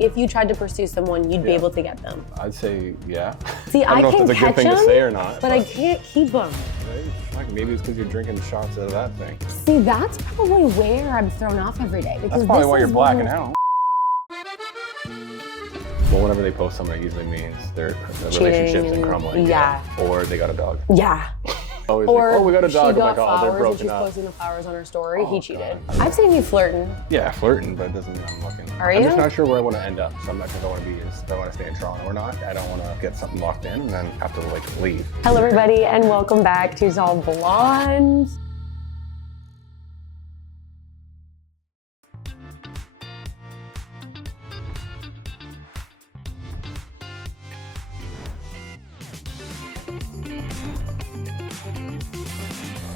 If you tried to pursue someone, you'd be able to get them. I'd say, yeah. See, I don't know can if that's a good catch thing to say or not. but I can't keep them. Maybe it's because you're drinking shots out of that thing. See, that's probably where I'm thrown off every day. Because that's probably why you're blacking out. Well, whenever they post something, it usually means their relationship's in crumbling. Yeah. Or they got a dog. Yeah. Always or like, oh, we got a dog. She got they're flowers broken and she's up. posting the flowers on her story. He cheated. God. I've seen you flirting. Yeah, flirting, but it doesn't mean I'm looking. Are you? I'm just not sure where I want to end up. So I'm not sure if I want to be, if I want to stay in Toronto or not. I don't want to get something locked in and then have to like leave. Hello, everybody, and welcome back to It's All Blonde.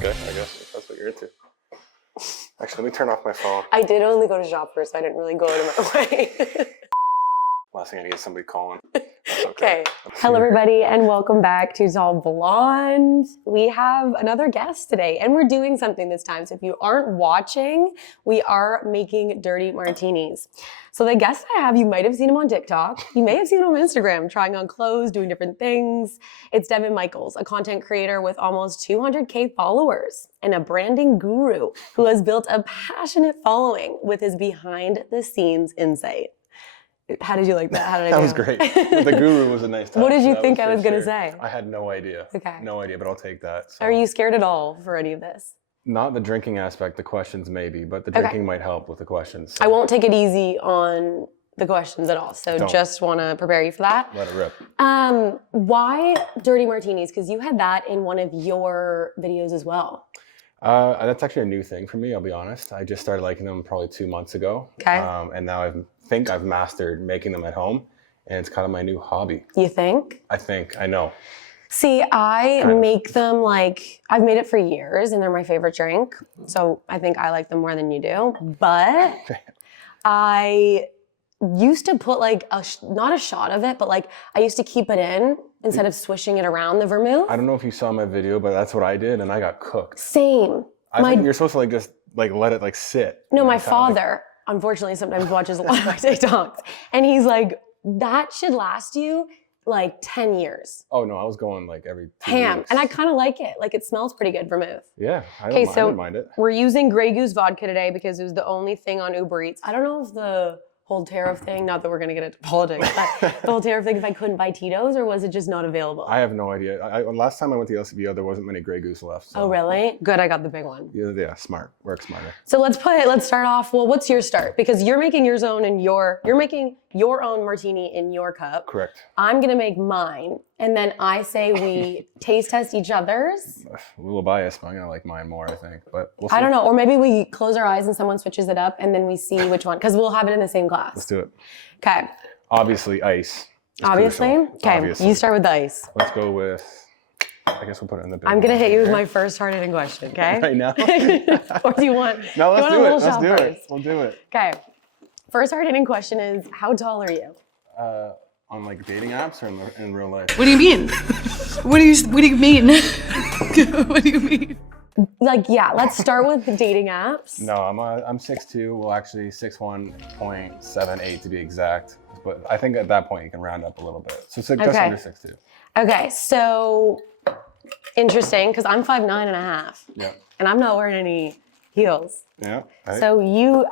Okay, I guess that's what you're into. Actually, let me turn off my phone. I did only go to shop first, so I didn't really go out of my way. Last thing I need is somebody calling. Okay. Hello, everybody, and welcome back to It's All Blonde. We have another guest today, and we're doing something this time. So if you aren't watching, we are making dirty martinis. So the guest I have, you might have seen him on TikTok. You may have seen him on Instagram, trying on clothes, doing different things. It's Devin Michaels, a content creator with almost 200K followers and a branding guru who has built a passionate following with his behind-the-scenes insight. How did you like that? How did I do? That was great. The guru was a nice touch. What did you think I was going to say? I had no idea. Okay. No idea, but I'll take that. So. Are you scared at all for any of this? Not the drinking aspect, the questions maybe, but the drinking might help with the questions. So. I won't take it easy on the questions at all, so just want to prepare you for that. Let it rip. Why dirty martinis? Because you had that in one of your videos as well. That's actually a new thing for me, I'll be honest. I just started liking them probably 2 months ago. Okay. And now I think I've mastered making them at home, and it's kind of my new hobby. You think? I know. See, I make them like, I've made it for years and they're my favorite drink. So I think I like them more than you do. But I used to put like, not a shot of it, but like I used to keep it in instead of swishing it around the vermouth. I don't know if you saw my video, but that's what I did and I got cooked. Same. I think you're supposed to like just like let it like sit. No, my father, unfortunately, sometimes watches a lot of my TikToks. And he's like, that should last you like 10 years. Oh no, I was going like every 2 Ham. weeks. And I kind of like it. Like it smells pretty good, vermouth. Yeah, I don't mind it. We're using Grey Goose vodka today because it was the only thing on Uber Eats. I don't know if the whole tariff thing, not that we're gonna get into politics, but the whole tariff thing, if I couldn't buy Tito's, or was it just not available? I have no idea. Last time I went to LCBO, there wasn't many Grey Goose left. So. Oh really? Good, I got the big one. Yeah, smart. Work smarter. So let's start off. Well, what's your start? Because you're making yours own and you're making your own martini in your cup. Correct. I'm gonna make mine, and then I say we taste test each other's. A little biased, but I'm gonna like mine more, I think. But we'll see. I don't know, or maybe we close our eyes and someone switches it up, and then we see which one, because we'll have it in the same glass. Let's do it. Okay. Obviously, ice. Obviously? Okay, Obviously. You start with the ice. Let's go with, I guess we'll put it in the bin. I'm gonna hit you with my first hard-hitting question, okay? Right now? Or do you want? No, let's do it. Let's do it. We'll do it. Okay. First hard-hitting question is, how tall are you? On like dating apps or in real life? What do you mean? What do you mean? What do you mean? Like, yeah, let's start with the dating apps. No, I'm 6'2", well actually 6'1.78" to be exact. But I think at that point you can round up a little bit. So just under 6'2". Okay, so interesting, because I'm 5'9.5". Yeah. And I'm not wearing any heels. Yeah. Right. So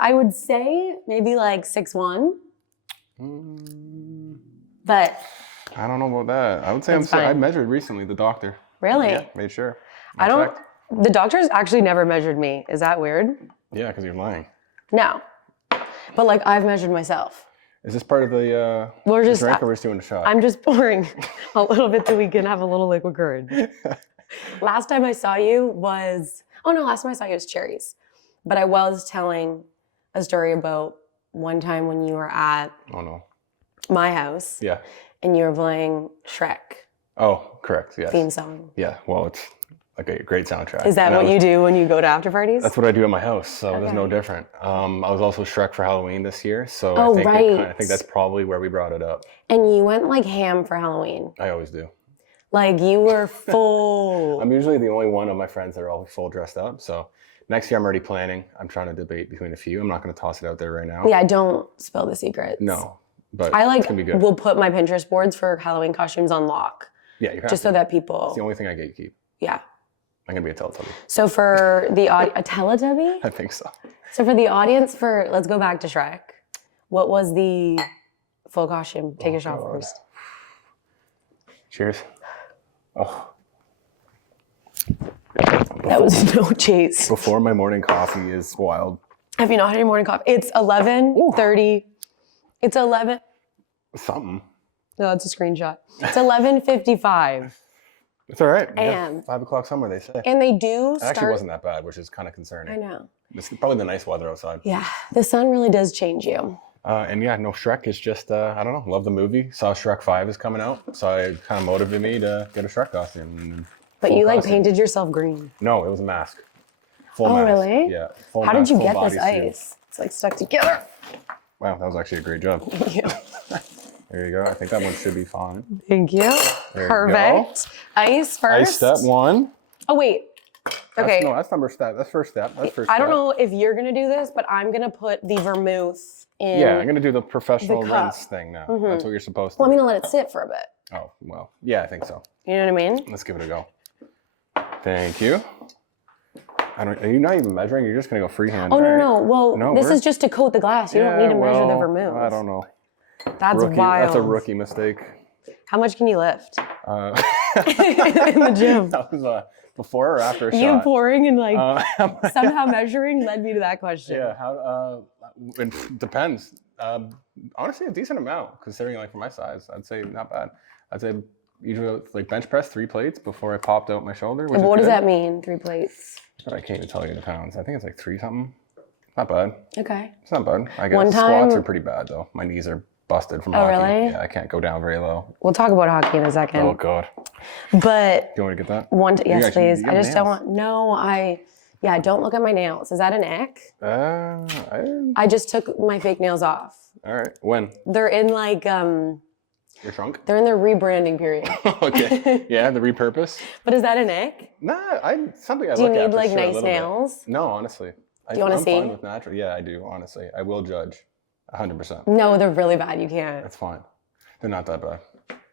I would say maybe like 6'1". But I don't know about that. I would say I measured recently, the doctor. Really? Yeah, made sure. The doctor's actually never measured me. Is that weird? Yeah, because you're lying. No. But like I've measured myself. Is this part of the drink, or we're just doing a shot? I'm just pouring a little bit so we can have a little liquid courage. Last time I saw you was cherries. But I was telling a story about one time when you were at my house. Yeah. And you were playing Shrek. Oh, correct. Yes. Theme song. Yeah. Well, it's like a great soundtrack. Is that what you do when you go to after parties? That's what I do at my house, so there's no different. I was also Shrek for Halloween this year, so I think that's probably where we brought it up. And you went like ham for Halloween. I always do. Like you were full. I'm usually the only one of my friends that are all full dressed up, so next year I'm already planning. I'm trying to debate between a few. I'm not going to toss it out there right now. Yeah, don't spill the secrets. No. but I it's gonna be good. will put my Pinterest boards for Halloween costumes on lock. Yeah, you have just to. so that people. It's the only thing I get you keep. Yeah. I'm gonna be a Teletubby. So for the a Teletubby? I think so. So for the audience, let's go back to Shrek. What was the full costume? Take a shot first. Cheers. Oh. That was no chase. Before my morning coffee is wild. Have you not had your morning coffee? It's 11:30. It's 11. Something. No, it's a screenshot. It's 11:55. It's all right. AM. 5 o'clock somewhere, they say. And they do It actually wasn't that bad, which is kind of concerning. I know. It's probably the nice weather outside. Yeah, the sun really does change you. And yeah, no, Shrek is just, I don't know, love the movie. Saw Shrek 5 is coming out, so it kind of motivated me to get a Shrek costume. But you like painted yourself green. No, it was a mask. Full mask. Really? Yeah. How did you get this ice? It's like stuck together. Wow, that was actually a great job. Thank you. There you go. I think that one should be fine. Thank you. Perfect. Ice first. Ice step 1. Oh, wait. Okay. That's number step. That's first step. I don't know if you're going to do this, but I'm going to put the vermouth in. Yeah, I'm going to do the professional rinse thing now. Mm-hmm. That's what you're supposed to do. I'm going to let it sit for a bit. Oh, well, yeah, I think so. You know what I mean? Let's give it a go. Thank you. Are you not even measuring? You're just going to go freehand. Oh, no. Well, this is just to coat the glass. You don't need to measure the vermouth. I don't know. That's wild. That's a rookie mistake. How much can you lift? In the gym. That was before or after a shot? You pouring and somehow measuring led me to that question. Yeah, it depends. Honestly, a decent amount considering for my size. I'd say not bad. I'd say usually bench press 3 plates before I popped out my shoulder. And what does that mean? 3 plates? I can't even tell you the pounds. I think it's 3 something. Not bad. Okay. It's not bad. I guess squats are pretty bad though. My knees are busted from hockey. Really? Yeah, I can't go down very low. We'll talk about hockey in a second. Oh God. But do you want to get that? Yes, please. I just don't want. No, don't look at my nails. Is that an ick? I just took my fake nails off. All right. When? They're in your trunk? They're in their rebranding period. Okay. Yeah, the repurpose. But is that an ick? Nah, something I do look at. Do you need nice nails? No, honestly. Do you want to see? I'm fine with natural. Yeah, I do. Honestly, I will judge. 100%. No, they're really bad. You can't. That's fine. They're not that bad.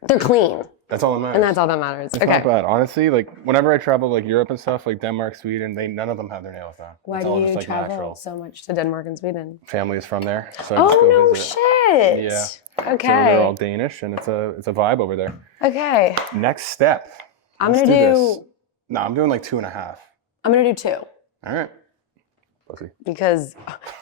They're clean. That's all that matters. And that's all that matters. It's not bad. Honestly, whenever I travel Europe and stuff, Denmark, Sweden, none of them have their nails done. Why do you travel so much to Denmark and Sweden? Family is from there, so I just go visit. Shit. Yeah. Okay. So they're all Danish, and it's a vibe over there. Okay. Next step. I'm gonna do. No, I'm doing 2.5. I'm gonna do 2. All right. Pussy. Because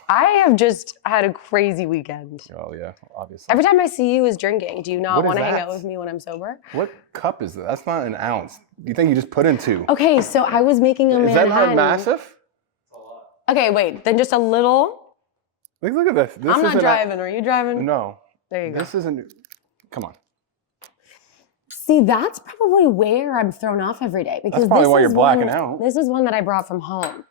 I have just had a crazy weekend. Oh yeah, obviously. Every time I see you is drinking. Do you not want to hang out with me when I'm sober? What cup is that? That's not an ounce. You think you just put in 2? Okay, so I was making a Manhattan. Is that not massive? Okay, wait. Then just a little. Look at this. I'm not driving. Are you driving? No. There you go. This isn't. Come on. See, that's probably where I'm thrown off every day. Because that's probably why you're blacking out. This is one that I brought from home.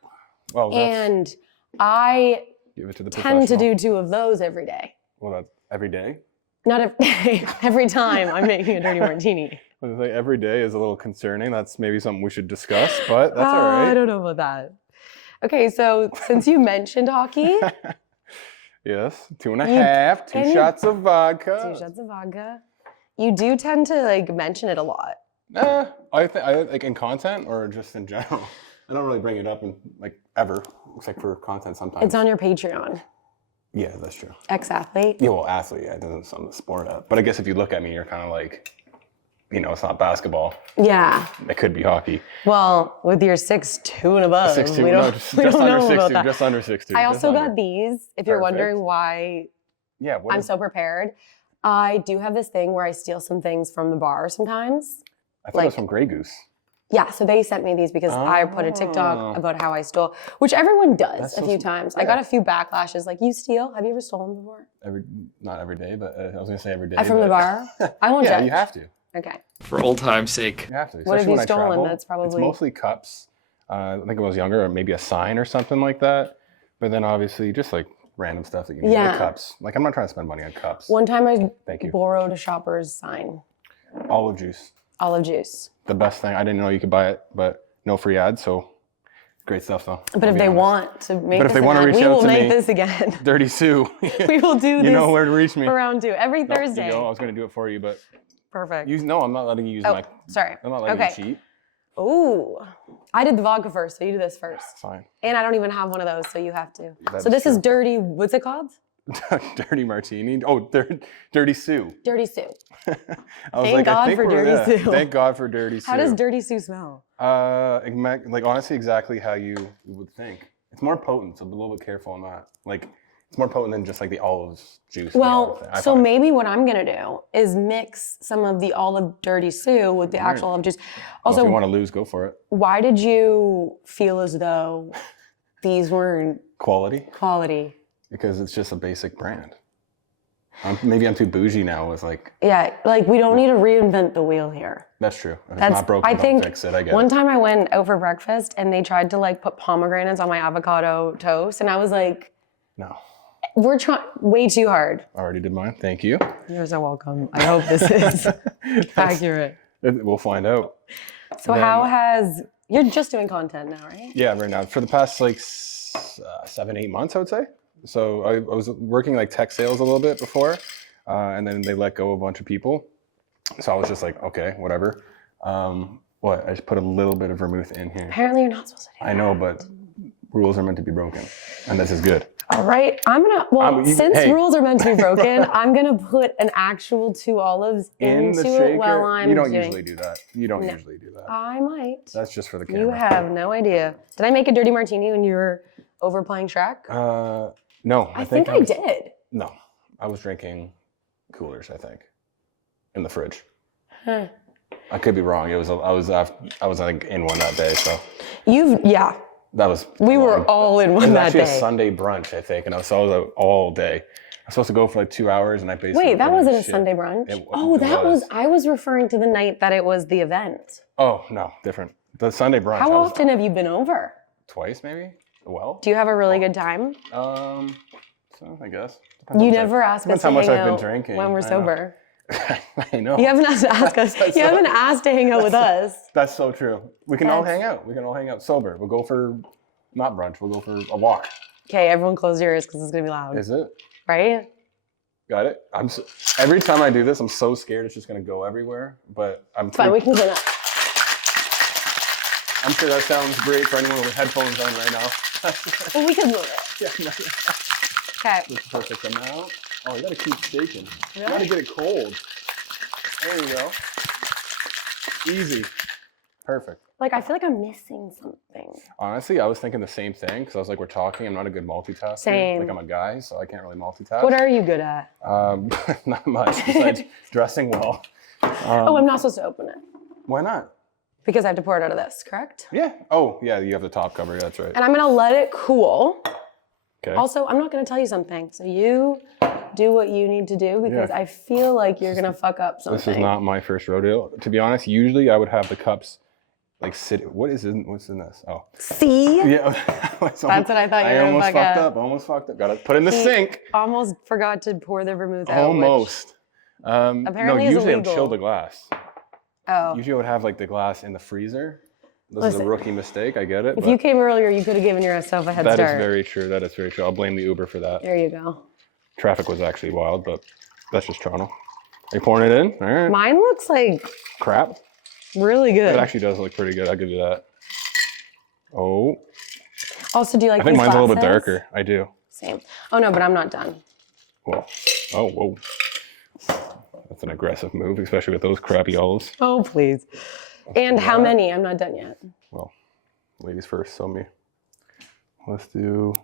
Well, and I give it to the tend to do 2 of those every day. Well, that's every day? Not every day. Every time I'm making a dirty martini. I was like, every day is a little concerning. That's maybe something we should discuss, but that's all right. I don't know about that. Okay, so since you mentioned hockey. Yes, 2.5, 2 shots of vodka. 2 shots of vodka. You do tend to mention it a lot. I think in content or just in general. I don't really bring it up in ever, except for content sometimes. It's on your Patreon. Yeah, that's true. Ex-athlete? Yeah, well, athlete, yeah, it doesn't sum the sport up. But I guess if you look at me, you're kind of it's not basketball. Yeah. It could be hockey. Well, with your 6'2" and above, 6'2", we don't know about that. Just under 6'2". I also got these, if you're wondering why I'm so prepared. I do have this thing where I steal some things from the bar sometimes. I thought it was from Grey Goose. Yeah, so they sent me these because I put a TikTok about how I stole, which everyone does a few times. Yeah. I got a few backlashes, you steal. Have you ever stolen before? Not every day, but I was going to say every day. From the bar? I won't judge. Yeah, you have to. Okay. For old time's sake. You have to. What have you stolen? That's probably... It's mostly cups. I think when I was younger, or maybe a sign or something like that. But then obviously just random stuff that you need, cups. I'm not trying to spend money on cups. One time I borrowed a shopper's sign. Olive juice. Olive juice. The best thing. I didn't know you could buy it, but no free ads, so Great stuff, though. But if they want to make But if this they want to again, reach we out will to make me, this again. Dirty Sue. We will do this. You know where to reach me. For round 2 every Nope, Thursday. you go. I was going to do it for you, but Perfect. no, I'm not letting you use my. Sorry. I'm not letting you cheat. Ooh, I did the vodka first, so you do this first. Fine. And I don't even have one of those, so you have to. That so is this is true. dirty. What's it called? Dirty Martini. Oh, Dirty Sue. Dirty Sue. I was Thank God for Dirty Sue. Thank God for Dirty Sue. How does Dirty Sue smell? Like honestly, exactly how you would think. It's more potent, so be a little bit careful on that. Like, it's more potent than just like the olives juice. Well, so maybe what I'm gonna do is mix some of the olive Dirty Sue with the actual olive juice. Also, if you want to lose, go for it. Why did you feel as though these weren't Quality. Because it's just a basic brand. Maybe I'm too bougie now with like... Yeah, like we don't need to reinvent the wheel here. That's true. If it's not broken, don't fix it. I get one it. time I went out for breakfast and they tried to like put pomegranates on my avocado toast and I was like... No. We're trying way too hard. I already did mine. Thank you. You're so welcome. I hope this is accurate. We'll find out. So you're just doing content now, right? Yeah, right now. For the past like 7-8 months, I would say. So I was working like tech sales a little bit before, and then they let go a bunch of people. So I was just like, okay, whatever. I just put a little bit of vermouth in here. Apparently you're not supposed to do that. I know, but rules are meant to be broken, and this is good. All right, since rules are meant to be broken, I'm gonna put an actual 2 olives into the shaker. It while I'm You don't usually do that. Usually do that. I might. That's just for the camera. You have no idea. Did I make a dirty martini when you were overplaying Shrek? No. I think I did. No, I was drinking coolers. I think in the fridge. Huh. I could be wrong. I was like in one that day. So That was. We were all in one that day. It was actually a Sunday brunch, I think, and I was out all day. I was supposed to go for like 2 hours, and I basically. Wait, that wasn't a Sunday brunch. I was referring to the night that it was the event. Oh no, different. The Sunday brunch. How often have you been over? Twice, maybe. Well. Do you have a really good time? So I guess. You never ask us to hang out drinking when we're sober. I know. You haven't asked us. You haven't asked to hang out with us. That's so true. We can all hang out. We can all hang out sober. We'll go for not brunch. We'll go for a walk. Okay, everyone close your ears because it's gonna be loud. Is it? Right? Got it. Every time I do this, I'm so scared it's just gonna go everywhere. But It's fine. We can clean up. I'm sure that sounds great for anyone with headphones on right now. Well, we can move it. Yeah. Okay. That's the perfect amount. Oh, you gotta keep shaking. Really? You gotta get it cold. There you go. Easy. Perfect. Like, I feel like I'm missing something. Honestly, I was thinking the same thing because I was like, we're talking. I'm not a good multitasker. Same. Like, I'm a guy, so I can't really multitask. What are you good at? Not much besides dressing well. I'm not supposed to open it. Why not? Because I have to pour it out of this, correct? Yeah. Oh, yeah, you have the top cover. That's right. And I'm gonna let it cool. Okay. Also, I'm not gonna tell you something. So you do what you need to do because I feel like you're gonna fuck up something. This is not my first rodeo. To be honest, usually I would have the cups like sit. What's in this? Oh. See? Yeah. That's what I thought you were gonna fuck up. Almost fucked up. Got to put it in the sink. Almost forgot to pour the vermouth out. Almost. Apparently no, is usually illegal. I would chill the glass. Oh. Usually I would have like the glass in the freezer. This is a rookie mistake. I get it. If you came earlier, you could have given yourself a head start. That is very true. That is very true. I'll blame the Uber for that. There you go. Traffic was actually wild, but that's just Toronto. Are you pouring it in? All right. Mine looks like crap. Really good. It actually does look pretty good. I'll give you that. Oh. Also, do you like I think these mine's glasses? a little bit darker. I do. Same. Oh no, but I'm not done. Well. Oh, whoa. That's an aggressive move, especially with those crappy olives. Oh, please. And how many? I'm not done yet. Well, ladies first, so me. Let's do...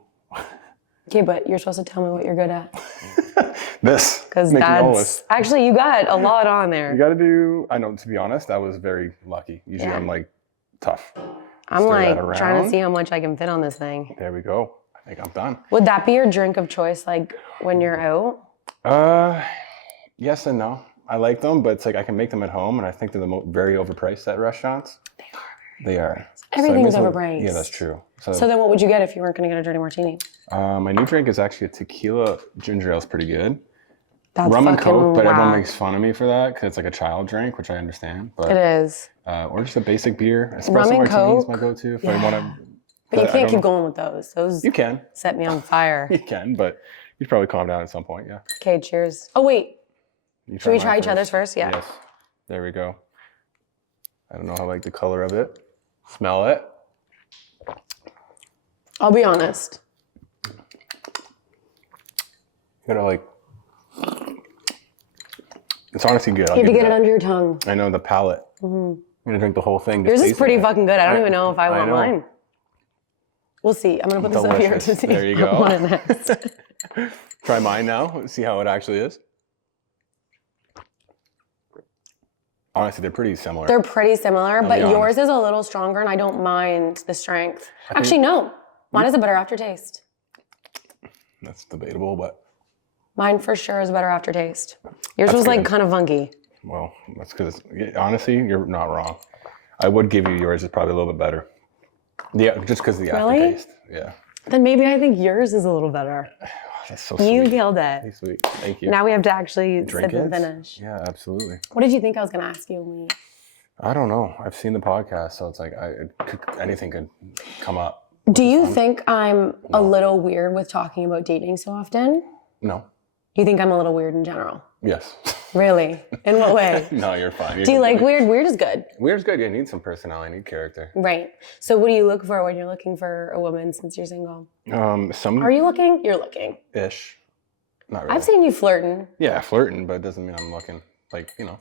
Okay, but you're supposed to tell me what you're good at. This. Because that's... Actually, you got a lot on there. You got to do... I know, to be honest, I was very lucky. Usually I'm like, tough. I'm like trying to see how much I can fit on this thing. There we go. I think I'm done. Would that be your drink of choice, like, when you're out? Yes and no. I like them, but it's like I can make them at home, and I think they're very overpriced at restaurants. They are. They are. Everything's overpriced. Yeah, that's true. So then what would you get if you weren't going to get a dirty martini? My new drink is actually a tequila ginger ale. It's pretty good. That's rum and coke, but everyone wow. makes fun of me for that because it's like a child drink, which I understand. But it is. Or just a basic beer. Espresso Rum and martini is Coke? my go-to if I want to But you I can't don't keep know. going with those. Those You can. set me on fire. You can, but you'd probably calm down at some point, yeah. Okay, cheers. Oh, wait. You Should we mine try each other's first? Yeah. Yes. There we go. I don't know how I like the color of it. Smell it. I'll be honest. You gotta like, it's honestly good. You have to get it under your tongue. I know the palate. I'm gonna drink the whole thing. just Yours is taste pretty it. fucking good. I don't even know if I I want know. mine. We'll see. I'm gonna put this up here to Delicious. see. There you go. What it is. Try mine now. See how it actually is. Honestly, they're pretty similar. They're pretty similar, but be yours honest. is a little stronger, and I don't mind the strength. Actually, no. Mine has a better aftertaste. That's debatable, but Mine for sure is a better aftertaste. Yours That's was like good. kind of funky. well, that's because honestly, you're not wrong. I would give you yours is probably a little bit better. Yeah, just because of the Really? aftertaste. Yeah. Then maybe I think yours is a little better. That's so You sweet. killed it. Hey, sweet. Thank you. Now we have to actually Drink sip and it? finish. Yeah, absolutely. What did you think I was going to ask you? When we... I don't know. I've seen the podcast, so it's like anything could come up. Do you think I'm a little weird with talking about dating so often? No. Do you think I'm a little weird in general? Yes. Really? In what way? No, you're fine. You're Do you like completely- weird? Weird is good. Weird's good. You need some personality. You need character. Right. So what do you look for when you're looking for a woman since you're single? Some Are you looking? You're looking. ish. Not really. I've seen you flirting. Yeah, flirting, but it doesn't mean I'm looking. Like, we'll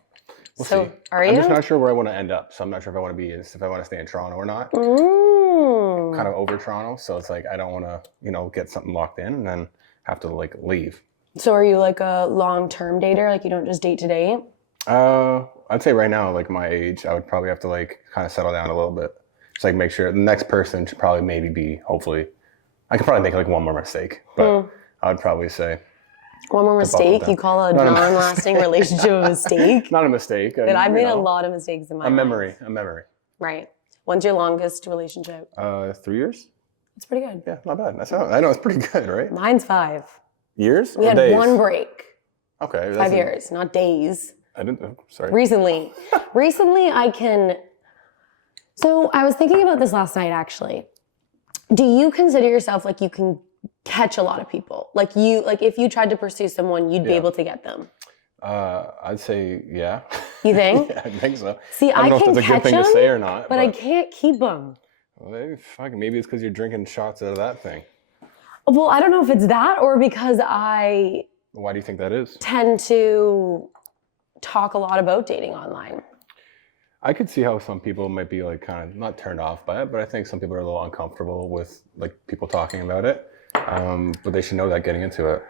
So, see. are I'm just you? not sure where I want to end up. So I'm not sure if I want to stay in Toronto or not. Mm. Kind of over Toronto. So it's like, I don't want to, get something locked in and then have to like leave. So are you like a long-term dater? Like you don't just date to date? I'd say right now, like my age, I would probably have to like kind of settle down a little bit. Just like make sure the next person should probably maybe be, hopefully, I could probably make like one more mistake, but I would probably say. One more mistake? them. You call a No, no. non-lasting relationship a mistake? Not a mistake. But I've made a lot of mistakes in my A life. memory. Right. When's your longest relationship? 3 years? It's pretty good. Yeah, not bad. I know it's pretty good, right? Mine's 5. Years? We or had days? one break. Okay. 5 years, not days. I didn't. Sorry. Recently So I was thinking about this last night, actually. Do you consider yourself like you can catch a lot of people? Like if you tried to pursue someone, you'd be Yeah. able to get them. I'd say yeah. You think? Yeah, I think so. See, I don't know can if that's a good catch thing to them, say or not. but I can't keep them. Well, maybe it's because you're drinking shots out of that thing. Well, I don't know if it's that or because I Why do you think that is? tend to talk a lot about dating online. I could see how some people might be like kind of not turned off by it, but I think some people are a little uncomfortable with like people talking about it. But they should know that getting into it.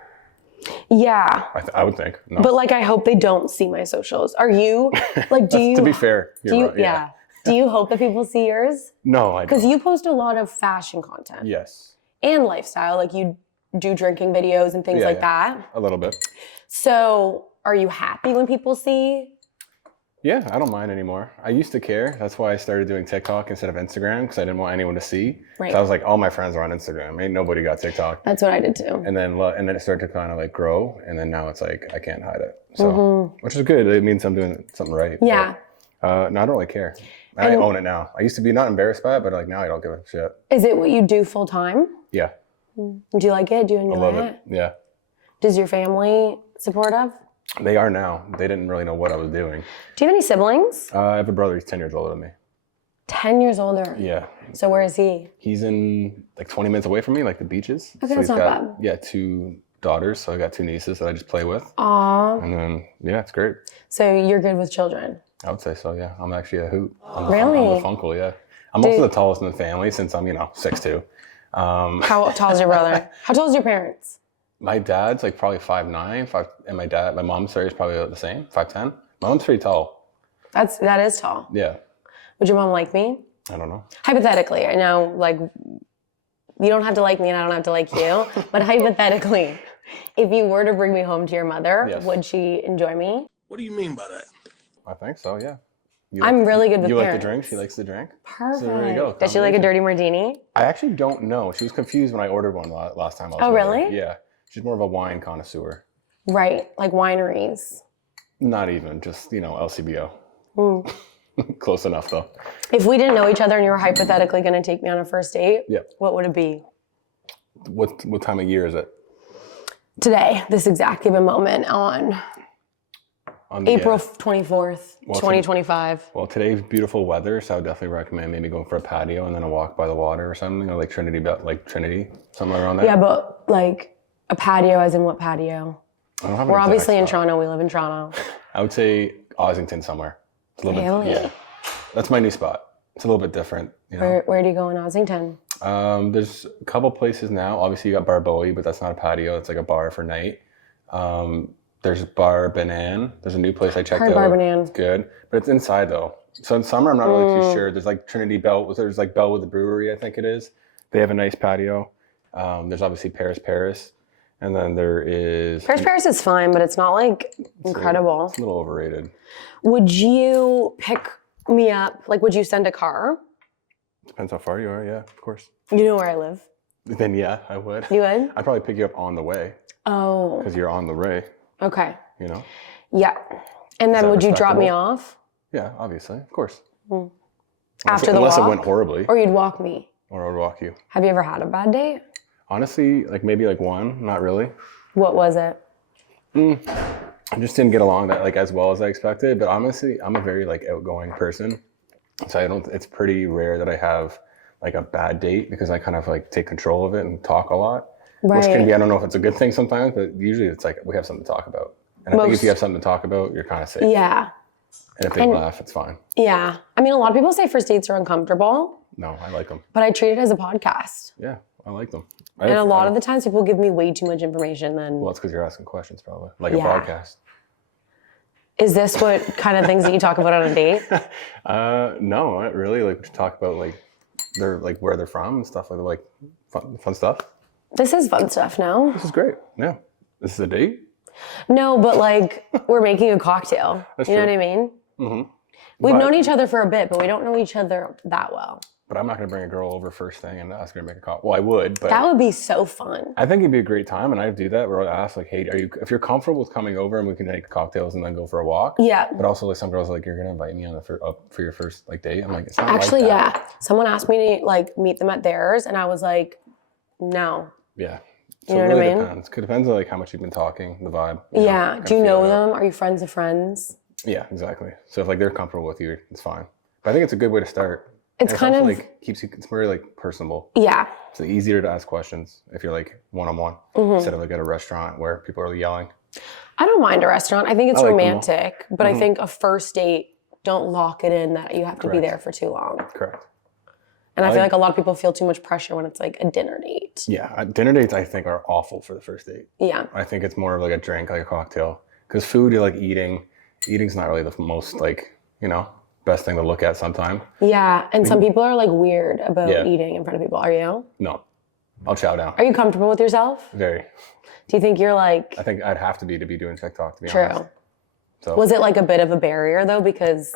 Yeah. I would think. No. But like, I hope they don't see my socials. Are you like, do you, to be fair, do you're you, right. yeah. Do you hope that people see yours? No, I Because don't. you post a lot of fashion content Yes, and lifestyle. Like you do drinking videos and things Yeah, like yeah. that. a little bit. So are you happy when people see? Yeah, I don't mind anymore. I used to care. That's why I started doing TikTok instead of Instagram because I didn't want anyone to see. Right. So I was like, all my friends are on Instagram. Ain't nobody got TikTok. That's what I did too. And then it started to kind of like grow, and then now it's like I can't hide it. So, which is good. It means I'm doing something right. Yeah. But, no, I don't really care. I own it now. I used to be not embarrassed by it, but like now I don't give a shit. Is it what you do full time? Yeah, Do you like it? Do you enjoy I love it. Yeah, Does your family supportive? they are now. They didn't really know what I was doing. Do you have any siblings? I have a brother. He's 10 years older than me. 10 years older. Yeah, So where is he? he's in like 20 minutes away from me, like the beaches. Okay, so that's he's not got, bad. Yeah, 2 daughters. So I got 2 nieces that I just play with. Aw. And then, yeah, it's great. So you're good with children? I would say so, yeah. I'm actually a hoot. I'm Really? I'm the funkle, yeah. I'm also the tallest in the family since I'm, 6'2". How tall is your brother? How tall is your parents? My dad's like probably 5'9", and my mom's is probably the same, 5'10". My mom's pretty tall. That is tall. Yeah, Would your mom like me? I don't know. Hypothetically, I know like you don't have to like me and I don't have to like you, but hypothetically, if you were to bring me home to your mother, Yes. would she enjoy me? What do you mean by that? I think so, yeah. I'm really good with You like parents. the drink? She likes the drink? Perfect. So there you go. Does she like a combination. dirty martini? I actually don't know. She was confused when I ordered one last time I was Oh, with her. really? Yeah. She's more of a wine connoisseur. Right, like wineries. Not even, just, LCBO. Close enough though. If we didn't know each other and you were hypothetically going to take me on a first date, Yeah. what would it be? What time of year is it? Today, this exact given moment on The, April 24th, 2025. Well, today's beautiful weather, so I would definitely recommend maybe going for a patio and then a walk by the water or something, or like Trinity, somewhere around there. Yeah, but like a patio as in what patio? I don't have an We're exact obviously in spot. Toronto. We live in Toronto. I would say Ossington somewhere. It's a little Really? bit, yeah. That's my new spot. It's a little bit different. You know? Where do you go in Ossington? There's a couple places now. Obviously, you got Barboe, but that's not a patio. It's like a bar for night. There's Bar Banan. There's a new place I checked Heard out. Bar Banan. It's good, but it's inside though. So in summer, I'm not really too sure. There's like Trinity Belt. There's like Bellwood Brewery, I think it is. They have a nice patio. There's obviously Paris. And then there is... Paris is fine, but it's not like incredible. It's a little overrated. Would you pick me up? Like, would you send a car? Depends how far you are, yeah, of course. You know where I live. Then yeah, I would. You would? I'd probably pick you up on the way. Oh. Because you're on the way, Okay. you know? Yeah. And then that would you drop me respectable? off? Yeah, obviously, of course. After the Unless walk? it went horribly, Or you'd walk me? or I would walk you. Have you ever had a bad date? Honestly, like maybe like one, not really. What was it? I just didn't get along that like as well as I expected. But honestly, I'm a very like outgoing person, so I don't. It's pretty rare that I have like a bad date because I kind of like take control of it and talk a lot. Which can be, I don't know if it's a good thing sometimes, but usually it's like we have something to talk about. And I think if you have something to talk about, you're kind of safe. Yeah. And if they laugh, it's fine. Yeah. I mean, a lot of people say first dates are uncomfortable, No, I like them. but I treat it as a podcast. Yeah, I like them. And a lot of the times people give me way too much information then. Well, it's because you're asking questions probably, like a Yeah. podcast. Is this what kind of things that you talk about on a date? No, not really. Like we should talk about like where they're from and stuff like fun stuff. This is fun stuff, no? This is great. Yeah. This is a date? No, but like we're making a cocktail. That's you know true. what I mean? Mm-hmm. We've known each other for a bit, but we don't know each other that well. But I'm not going to bring a girl over first thing and ask her to make a cocktail. Well, I would, but That would be so fun. I think it'd be a great time. And I do that where I ask like, hey, if you're comfortable with coming over and we can make cocktails and then go for a walk. Yeah. But also like some girls are like, you're going to invite me on up for your first like date. I'm like, it's not Actually, like that. yeah. Someone asked me to like meet them at theirs and I was like, no. Yeah. You So know it what I really mean? depends. It depends on like how much you've been talking, the vibe. Yeah. kind Do you of feel know it out. them? Are you friends of friends? Yeah, exactly. So if like they're comfortable with you, it's fine. But I think it's a good way to start. It's And kind also, of- like it's very like personable. Yeah. It's easier to ask questions if you're like one-on-one Mm-hmm. instead of like at a restaurant where people are yelling. I don't mind a restaurant. I think it's I like them all. romantic, but I think a first date, don't lock it in that you have to be Correct. there for too long. Correct. And I feel like a lot of people feel too much pressure when it's like a dinner date. Yeah, dinner dates I think are awful for the first date. Yeah. I think it's more of like a drink, like a cocktail. Because food, you're like eating's not really the most like, best thing to look at sometime. Yeah. And some people are like weird about Yeah. eating in front of people. Are you? No, I'll chow down. Are you comfortable with yourself? Very. Do you think you're like I think I'd have to be doing TikTok to be true? honest. So Was it like a bit of a barrier though? Because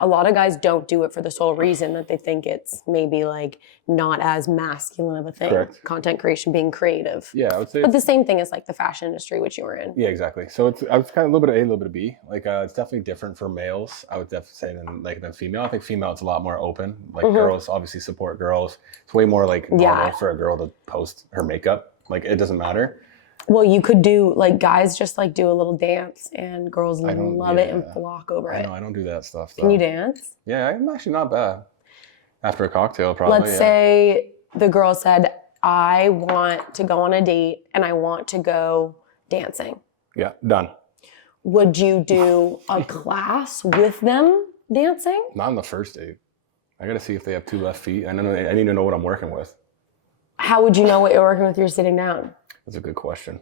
a lot of guys don't do it for the sole reason that they think it's maybe like not as masculine of a thing. Correct. Content creation being creative. yeah, I would say But the same thing as like the fashion industry, which you were in. yeah, exactly. So I was kind of a little bit of A, a little bit of B. Like it's definitely different for males. I would definitely say than female. I think female it's a lot more open. Like girls obviously support girls. It's way more like normal for a girl to post her makeup. Like it doesn't matter. Well, you could do like guys just like do a little dance and girls love it and flock over I it. know I don't do that stuff. Though. Can you dance? Yeah, I'm actually not bad. After a cocktail, probably. Let's say the girl said, I want to go on a date and I want to go dancing. Yeah, done. Would you do a class with them dancing? Not on the first date. I got to see if they have two left feet. I need to know what I'm working with. How would you know what you're working with? You're sitting down. That's a good question.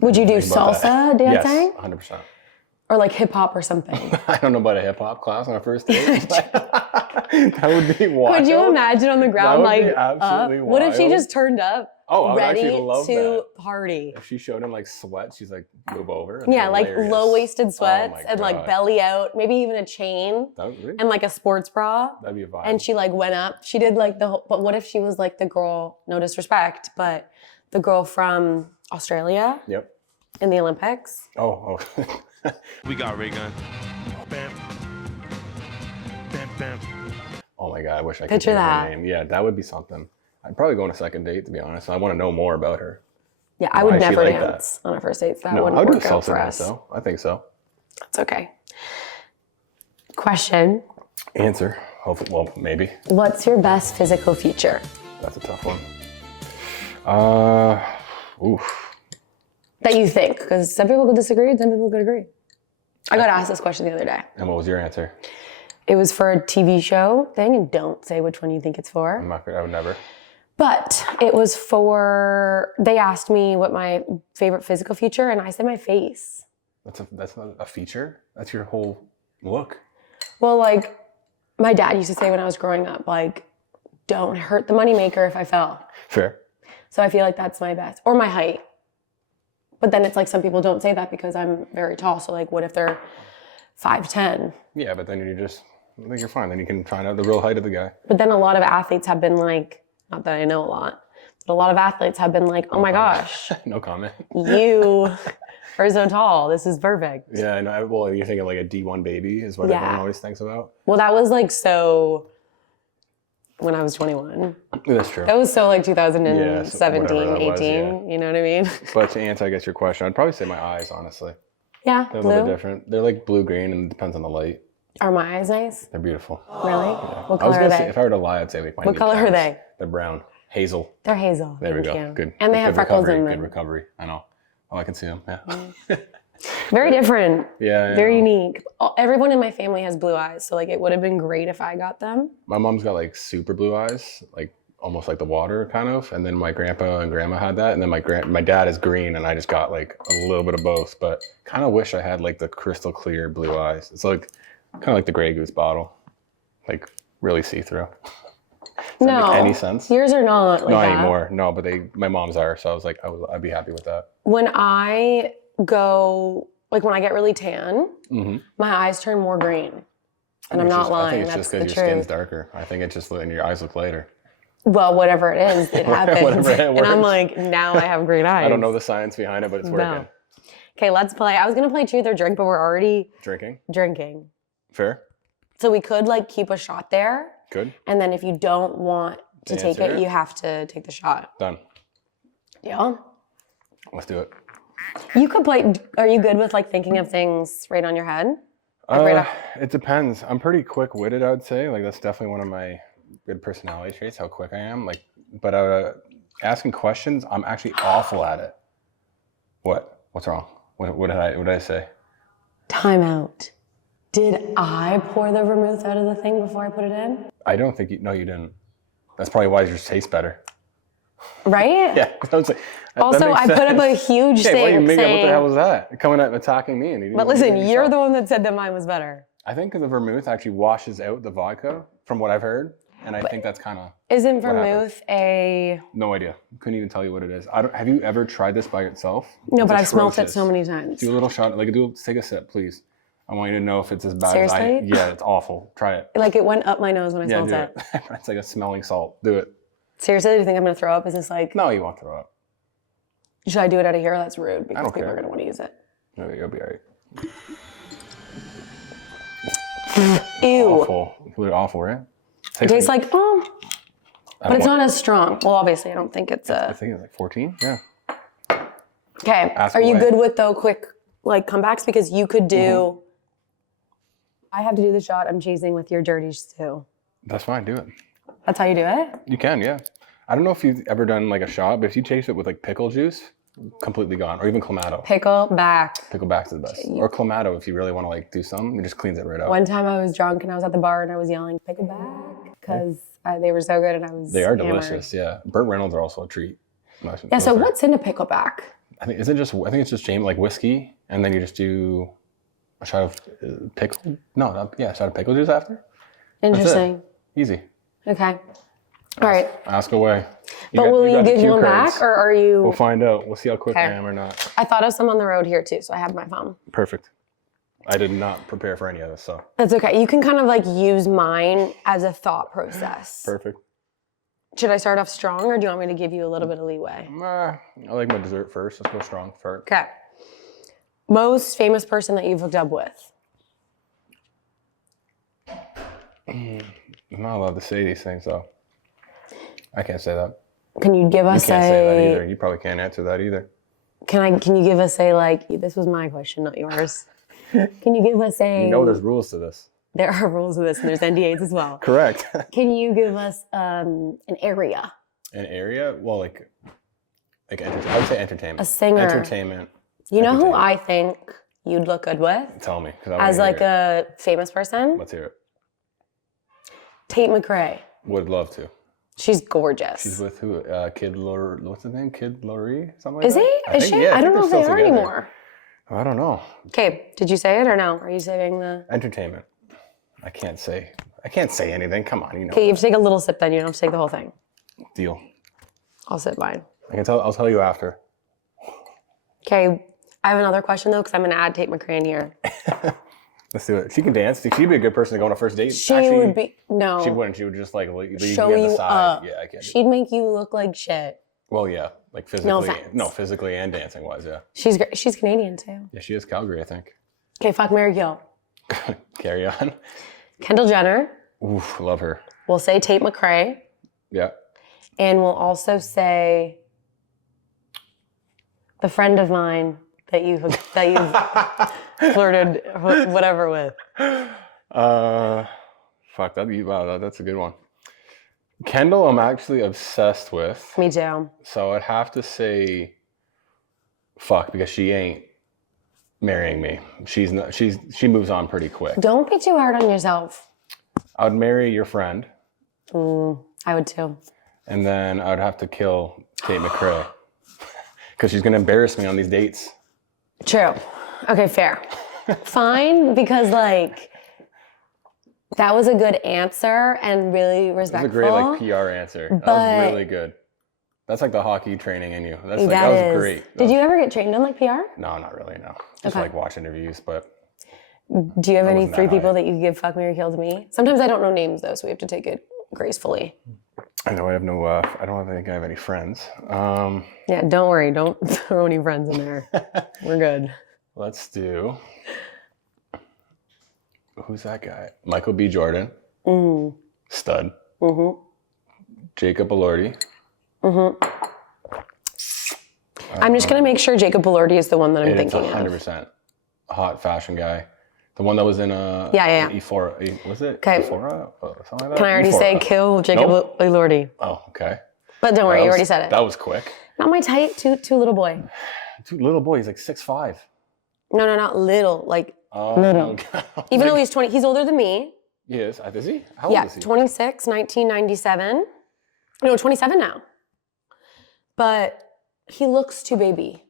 Would you do Think about salsa that. dancing? Yes, 100%. Or like hip hop or something? I don't know about a hip hop class on a first date. That would be wild. Could you imagine on the ground would like be absolutely up? What if she wild. just turned up Oh, I would ready actually love to that. party? If she showed him like sweat, she's like, move over. That'd be Yeah, like hilarious. low-waisted sweats my and like God. belly out, maybe even a chain and like a sports bra. That'd be a vibe. And she like went up. She did like the whole, but what if she was like the girl, no disrespect, but the girl from Australia Yep. in the Olympics? Oh. We got ray gun. Bam. Oh my God, I wish I could Picture say her that. name. Yeah, that would be something. I'd probably go on a second date, to be honest. I want to know more about her. Yeah, I Why would is she never like dance on a first date. That No, wouldn't I would do work a out salsa for dance us. though. I think so. It's okay. Question. Answer. Hopefully, well, maybe. What's your best physical feature? That's a tough one. Oof. That you think? Because some people could disagree, some people could agree. I got asked this question the other day. And what was your answer? It was for a TV show thing, and don't say which one you think it's for. I'm not good. I would never. But it was for, they asked me what my favorite physical feature, and I said my face. That's not a feature. That's your whole look. Well, like, my dad used to say when I was growing up, like, don't hurt the moneymaker if I fell. Fair. So I feel like that's my best. Or my height. But then it's like some people don't say that because I'm very tall. So like, what if they're 5'10"? Yeah, but then I think you're fine. Then you can find out the real height of the guy. But then a lot of athletes have been like, not that I know a lot, but a lot of athletes have been like, oh my gosh, No comment. you are so tall. This is perfect. Yeah, I know. Well, you're thinking like a D1 baby is what everyone always thinks about. Well, that was like so when I was 21. That's true. That was so like 2017, whatever that was, 18, you know what I mean? But to answer, I guess, your question, I'd probably say my eyes, honestly. Yeah, They're a blue. little bit different. They're like blue-green and it depends on the light. Are my eyes nice? They're beautiful. Really? Yeah. What I was color are gonna they? say, if I were to lie, I'd say like my What color are kneecaps. they? They're brown. Hazel. They're hazel. There we Thank go. you. Good. And they have Good freckles recovery. in them. Good recovery. I know. Oh, I can see them. Yeah. Very different. Yeah. Very unique. Everyone in my family has blue eyes, so like it would have been great if I got them. My mom's got like super blue eyes, like almost like the water kind of. And then my grandpa and grandma had that. And then my dad is green, and I just got like a little bit of both. But kind of wish I had like the crystal clear blue eyes. It's like kind of like the Grey Goose bottle, like really see through. Does that make any sense? Yours are not like Not that. anymore. No, but my mom's are. So I was like, I'd be happy with that. When I go, like when I get really tan, Mm-hmm. my eyes turn more green. And I'm not lying. I think it's That's just the because your skin's truth. darker. I think it's just and your eyes look lighter. Well, whatever it is, it happens. Whatever it And I'm works. like, now I have green eyes. I don't know the science behind it, but it's working. Okay, let's play. I was gonna play truth or drink, but we're already Drinking. drinking. Fair. So we could like keep a shot there. Good. And then if you don't want to take Answer it, it. you have to take the shot. Done. Yeah. Let's do it. You could play, are you good with like thinking of things right on your head? Like right off- It depends. I'm pretty quick-witted, I would say. Like that's definitely one of my good personality traits, how quick I am. Like, but asking questions, I'm actually awful at it. What? What's wrong? What did I say? Time out. Did I pour the vermouth out of the thing before I put it in? I don't think no, you didn't. That's probably why yours tastes better. Right? Yeah. I was like, that Also, makes I put up a sense. huge Okay, thing what the saying, hell was that? Coming at attacking me and but listen, you're the one that said that mine was better. I think the vermouth actually washes out the vodka, from what I've heard, and I think that's kind of Isn't What happened? vermouth a... no idea. Couldn't even tell you what it is. Have you ever tried this by itself? No, It's but I've smelt it atrocious. so many times. Do a little shot, take a sip, please. I want you to know if it's as bad as Seriously? Yeah, it's awful. Try it. Like it went up my nose when I Yeah, smelled do it. it. It's like a smelling salt. Do it. Seriously, do you think I'm gonna throw up? Is this like, No, you won't throw up. should I do it out of here? That's rude because don't people care. are gonna want to use it. No, you'll be all right. Ew. Awful. Really awful, right? It tastes like, oh, I but it's don't not as strong. Well, obviously, I don't think it's I a... think it's like 14. Yeah. Okay, Ask are you away. good with, though, quick, like, comebacks? Because you could do... Mm-hmm. I have to do the shot I'm chasing with your dirties, too. That's fine. Do it. That's how you do it? You can, yeah. I don't know if you've ever done like a shot, but if you chase it with like pickle juice, completely gone. Or even clamato. Pickle back. Pickleback's the best. Or clamato if you really want to like do something, it just cleans it right out. One time I was drunk and I was at the bar and I was yelling, pickle back, because they were so good and I was They are hammered. delicious, yeah. Burt Reynolds are also a treat. Yeah, so what's in a pickleback? I think it's just like whiskey, and then you just do a shot of pickle. No, a shot of pickle juice after. Interesting. Easy. Okay. All right. Ask away. But will you got the give cue one cards. back or are you... We'll find out. We'll see how quick I Okay. am or not. I thought of some on the road here too, so I have my phone. Perfect. I did not prepare for any of this, so That's okay. You can kind of like use mine as a thought process. perfect. Should I start off strong or do you want me to give you a little bit of leeway? I like my dessert first. Let's go strong first. Okay. Most famous person that you've hooked up with? I'm not allowed to say these things, though. I can't say that. Can you give You us can't say that either. You probably can't answer that either. Can you give us this was my question, not yours. Can you give us You know there's rules to this. There are rules to this and there's NDAs as well. Correct. Can you give us an area? An area? Well, like I would say entertainment. A singer. Entertainment. You know who I think you'd look good with? Tell me. As like a famous person? Let's hear it. Tate McRae. Would love to. She's gorgeous. She's with who? Kid Lor. What's his name? Kid Loree? Something like Is that? he? Is she? I don't know if they are anymore. I don't know. Okay, did you say it or no? Are you saving the... Entertainment. I can't say anything. Come on, you know. Okay, you have to take a little sip then. You don't have to take the whole thing. Deal. I'll sip mine. I'll tell you after. Okay, I have another question though, because I'm going to add Tate McRae in here. Let's do it. She can dance. She'd be a good person to go on a first date. She would be... No. She wouldn't. She would just like leave show you on you the side. up. Yeah, I get it. She'd make you look like shit. Well, yeah. Like physically. No offense. No, physically and dancing wise, yeah. She's great. She's Canadian too. Yeah, she is Calgary, I think. Okay, fuck, marry, kill. Carry on. Kendall Jenner. Oof, love her. We'll say Tate McRae. Yeah. And we'll also say the friend of mine that you've flirted whatever with. Fuck, wow, that's a good one. Kendall, I'm actually obsessed with. Me too. So I'd have to say fuck, because she ain't marrying me. She moves on pretty quick. Don't be too hard on yourself. I would marry your friend. I would too. And then I'd have to kill Tate McRae. Because she's going to embarrass me on these dates. True. Okay, fair. Fine, because like, that was a good answer and really respectful. That was a great PR answer. That was really good. That's like the hockey training in you. That was great. Did you ever get trained on like PR? No, not really, no. Just like watch interviews, but. Do you have any 3 people that you could give fuck, marry, kill to me? Sometimes I don't know names though, so we have to take it gracefully. I know I don't think I have any friends. Yeah, don't worry. Don't throw any friends in there. We're good. Let's do, who's that guy? Michael B. Jordan. Mm-hmm. Stud. Mm-hmm. Jacob Elordi. Mm-hmm. I'm just going to make sure Jacob Elordi is the one that I'm thinking 100%. A hot fashion guy. The one that was in E4, was it? Okay. Ephora? Something like that? Can I already say kill Jacob Elordi? Oh, okay. But don't worry, you already said it. That was quick. Not my type, too little boy. Too little boy, he's like 6'5". No, not little, like little. Okay. Even though he's 20, he's older than me. He is? Is he? How old is he? 26, 1997. No, 27 now. But he looks too baby.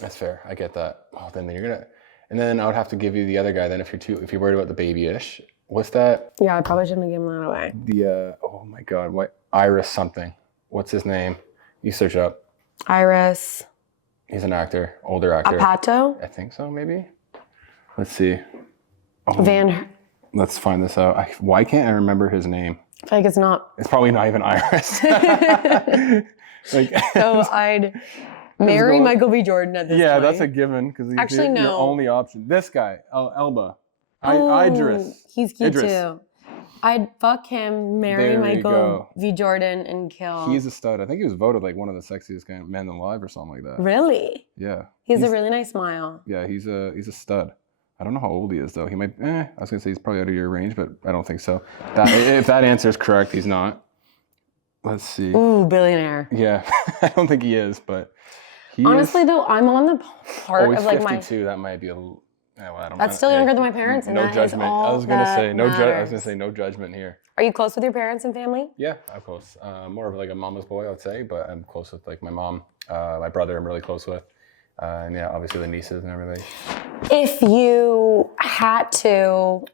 That's fair, I get that. Oh, then you're gonna... And then I would have to give you the other guy then if you're worried about the babyish. What's that? Yeah, I probably shouldn't have given that away. Oh my God, what? Iris something. What's his name? You search up. Iris. He's an actor, older actor. Apato? I think so, maybe. Let's see. Let's find this out. Why can't I remember his name? I feel like it's not. It's probably not even Iris. So I'd marry Michael B. Jordan at this point. Yeah, that's a given because he's your only option. This guy, Elba. Idris. He's cute too. I'd fuck him, marry Michael V. Jordan, and kill. He's a stud. I think he was voted like one of the sexiest men alive or something like that. Really? Yeah. He's a really nice smile. Yeah, he's a stud. I don't know how old he is though. He might. I was gonna say he's probably out of your range, but I don't think so. If that answer is correct, he's not. Let's see. Ooh, billionaire. Yeah, I don't think he is, but honestly though, I'm on the part of like 52. That might be a. Yeah, well, That's still younger than my parents, and no that judgment. Is all I was gonna say no. I was gonna say no judgment here. Are you close with your parents and family? Yeah, I'm close. More of like a mama's boy, I would say, but I'm close with like my mom, my brother. I'm really close with, and yeah, obviously the nieces and everything. If you had to,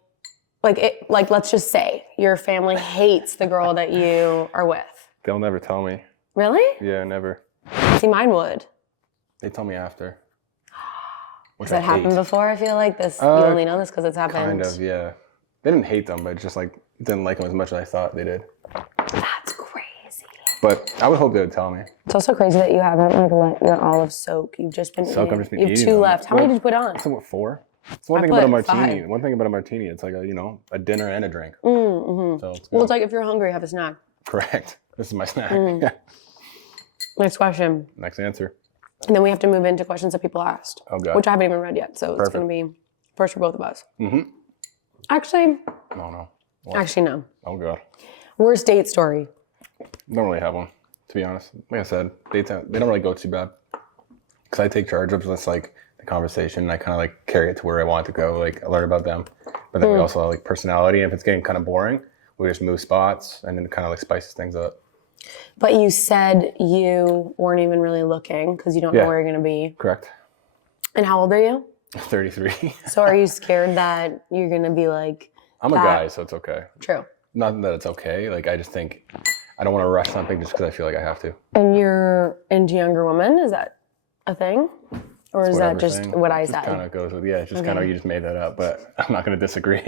let's just say your family hates the girl that you are with. They'll never tell me. Really? Yeah, never. See, mine would. They tell me after. Has that happened before? I feel like this. You only know this because it's happened. Kind of, yeah. They didn't hate them, but just like didn't like them as much as I thought they did. That's crazy. But I would hope they would tell me. It's also crazy that you haven't let your olives soak. You've just been eating. I've just been you have eating 2 them. left. How many did you put on? So what, 4? It's one I thing about a put martini. 5. One thing about a martini, it's like a dinner and a drink. Mm-hmm. So it's Well, good. it's like if you're hungry, have a snack. Correct. This is my snack. Next question. Next answer. And then we have to move into questions that people asked, Oh god. which I haven't even read yet. So it's going to be first for both of us. Actually, No. actually, no. Oh god. Worst date story. Don't really have one, to be honest. Like I said, dates they don't really go too bad. Because I take charge of just like the conversation. And I kind of like carry it to where I want it to go. Like I learn about them, but then we also have like personality. And if it's getting kind of boring, we just move spots, and then it kind of like spices things up. But you said you weren't even really looking because you don't know where you're going to be. Correct. And how old are you? 33. So are you scared that you're going to be like... I'm a guy, so it's okay. True. Not that it's okay. Like I just think I don't want to rush something just because I feel like I have to. And you're into younger women? Is that a thing? Or is that just what I said? It kind of goes with, it's just kind of, you just made that up, but I'm not going to disagree.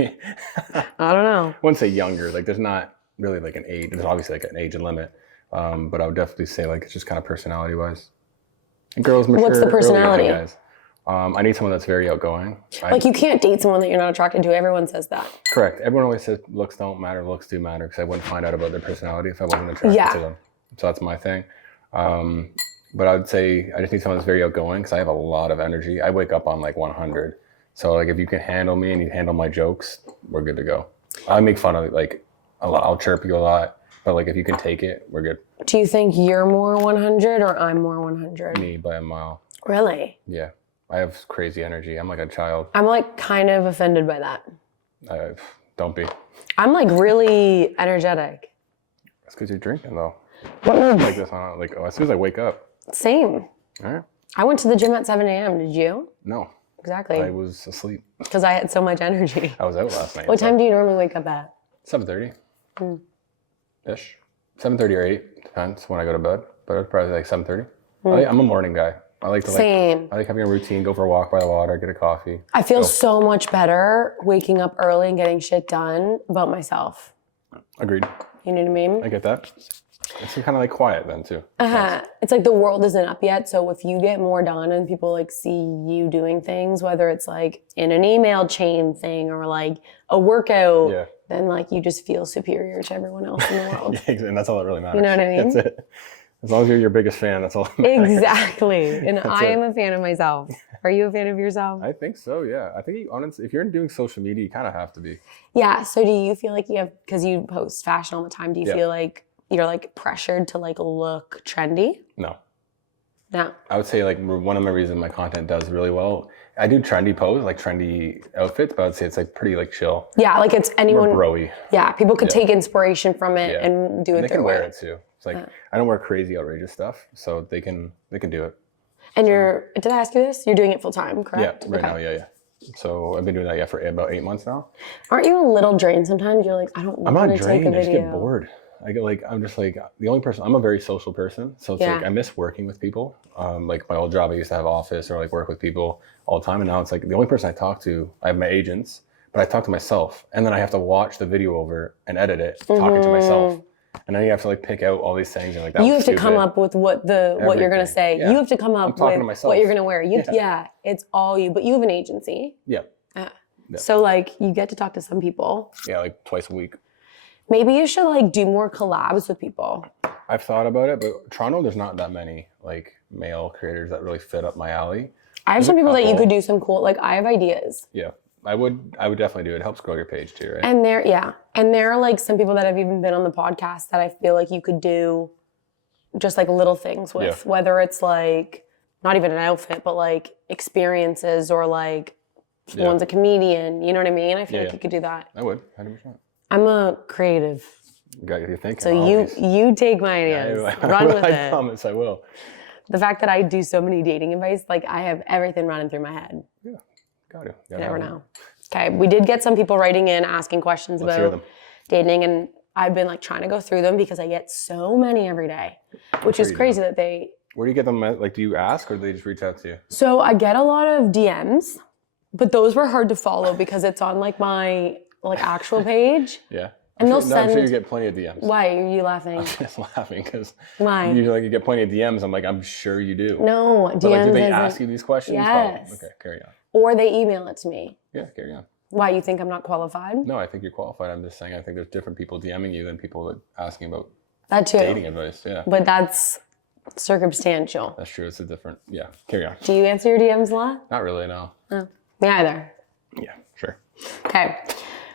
I don't know. I wouldn't say younger. Like there's not really like an age. There's obviously like an age limit. But I would definitely say like it's just kind of personality wise. And girls mature. What's the personality? Guys. I need someone that's very outgoing. Like you can't date someone that you're not attracted to. Everyone says that. Correct. Everyone always says looks don't matter, looks do matter, because I wouldn't find out about their personality if I wasn't attracted to them. So that's my thing. But I would say I just need someone that's very outgoing because I have a lot of energy. I wake up on like 100. So like if you can handle me and you handle my jokes, we're good to go. I make fun of it like a lot. I'll chirp you a lot. But like if you can take it, we're good. Do you think you're more 100 or I'm more 100? Me by a mile. Really? Yeah. I have crazy energy. I'm like a child. I'm like kind of offended by that. Don't be. I'm like really energetic. That's because you're drinking though. What? Like this on like as soon as I wake up. Same. All right. I went to the gym at 7 a.m. Did you? No. Exactly. I was asleep. Because I had so much energy. I was out last night. What time do you normally wake up at? 7:30. Ish. 7:30 or 8. Depends when I go to bed. But it's probably like 7:30. I'm a morning guy. I like to Same. I like having a routine, go for a walk by the water, get a coffee. I feel so much better waking up early and getting shit done about myself. Agreed. You know what I mean? I get that. It's kind of like quiet then too. It's like the world isn't up yet. So if you get more done and people like see you doing things, whether it's like in an email chain thing or like a workout, then like you just feel superior to everyone else in the world. And that's all that really matters. You know what I mean? That's it. As long as you're your biggest fan, that's all that matters. Exactly. And I am a fan of myself. Are you a fan of yourself? I think so, yeah. I think honestly, if you're doing social media, you kind of have to be. Yeah. So do you feel like you have, because you post fashion all the time, do you feel like you're like pressured to like look trendy? No. No. I would say like one of my reasons my content does really well, I do trendy pose, like trendy outfits, but I would say it's like pretty like chill. Yeah, like it's anyone. More bro-y. Yeah, people could take inspiration from it and do it they their can way. wear it too. It's like I don't wear crazy outrageous stuff, so they can do it. And did I ask you this? You're doing it full time, correct? Yeah, right now, yeah. So I've been doing that for about 8 months now. Aren't you a little drained sometimes? You're like, I don't want to take a video. I just get bored. I'm just like the only person. I'm a very social person, so it's like I miss working with people. Like my old job, I used to have office or like work with people all the time, and now it's like the only person I talk to. I have my agents, but I talk to myself, and then I have to watch the video over and edit it, talking to myself, and then you have to like pick out all these things and like that. You have to come up with what you're gonna say. Yeah. You have to come up with what you're gonna wear. It's all you. But you have an agency. Yeah. So like you get to talk to some people. Yeah, like twice a week. Maybe you should like do more collabs with people. I've thought about it, but Toronto, there's not that many like male creators that really fit up my alley. I have some people that you could do some cool, like I have ideas. Yeah, I would definitely do it. It helps grow your page too, right? And there are like some people that have even been on the podcast that I feel like you could do just like little things with, whether it's like not even an outfit, but like experiences or like one's a comedian, you know what I mean? I feel like you could do that. I would, 100%. I'm a creative. Got you thinking. So you take my ideas, run with it. I promise I will. The fact that I do so many dating advice, like I have everything running through my head. Yeah, got it. You never know. Okay, we did get some people writing in asking questions about dating, and I've been like trying to go through them because I get so many every day, which is crazy that they. Where do you get them? Like, do you ask or do they just reach out to you? So I get a lot of DMs, but those were hard to follow because it's on like my actual page. Yeah. And I'm sure you get plenty of DMs. Why are you laughing? I'm just laughing because why? You get plenty of DMs. I'm like, I'm sure you do. No, DMs. But like, do they ask you these questions? Yes. Okay, carry on. or they email it to me. Yeah, carry on. Why, you think I'm not qualified? No, I think you're qualified. I'm just saying I think there's different people DMing you than people that asking about That too. dating advice. Yeah. But that's circumstantial. That's true. It's a different, yeah, carry on. Do you answer your DMs a lot? Not really, no. Oh, me either. Yeah, sure. Okay.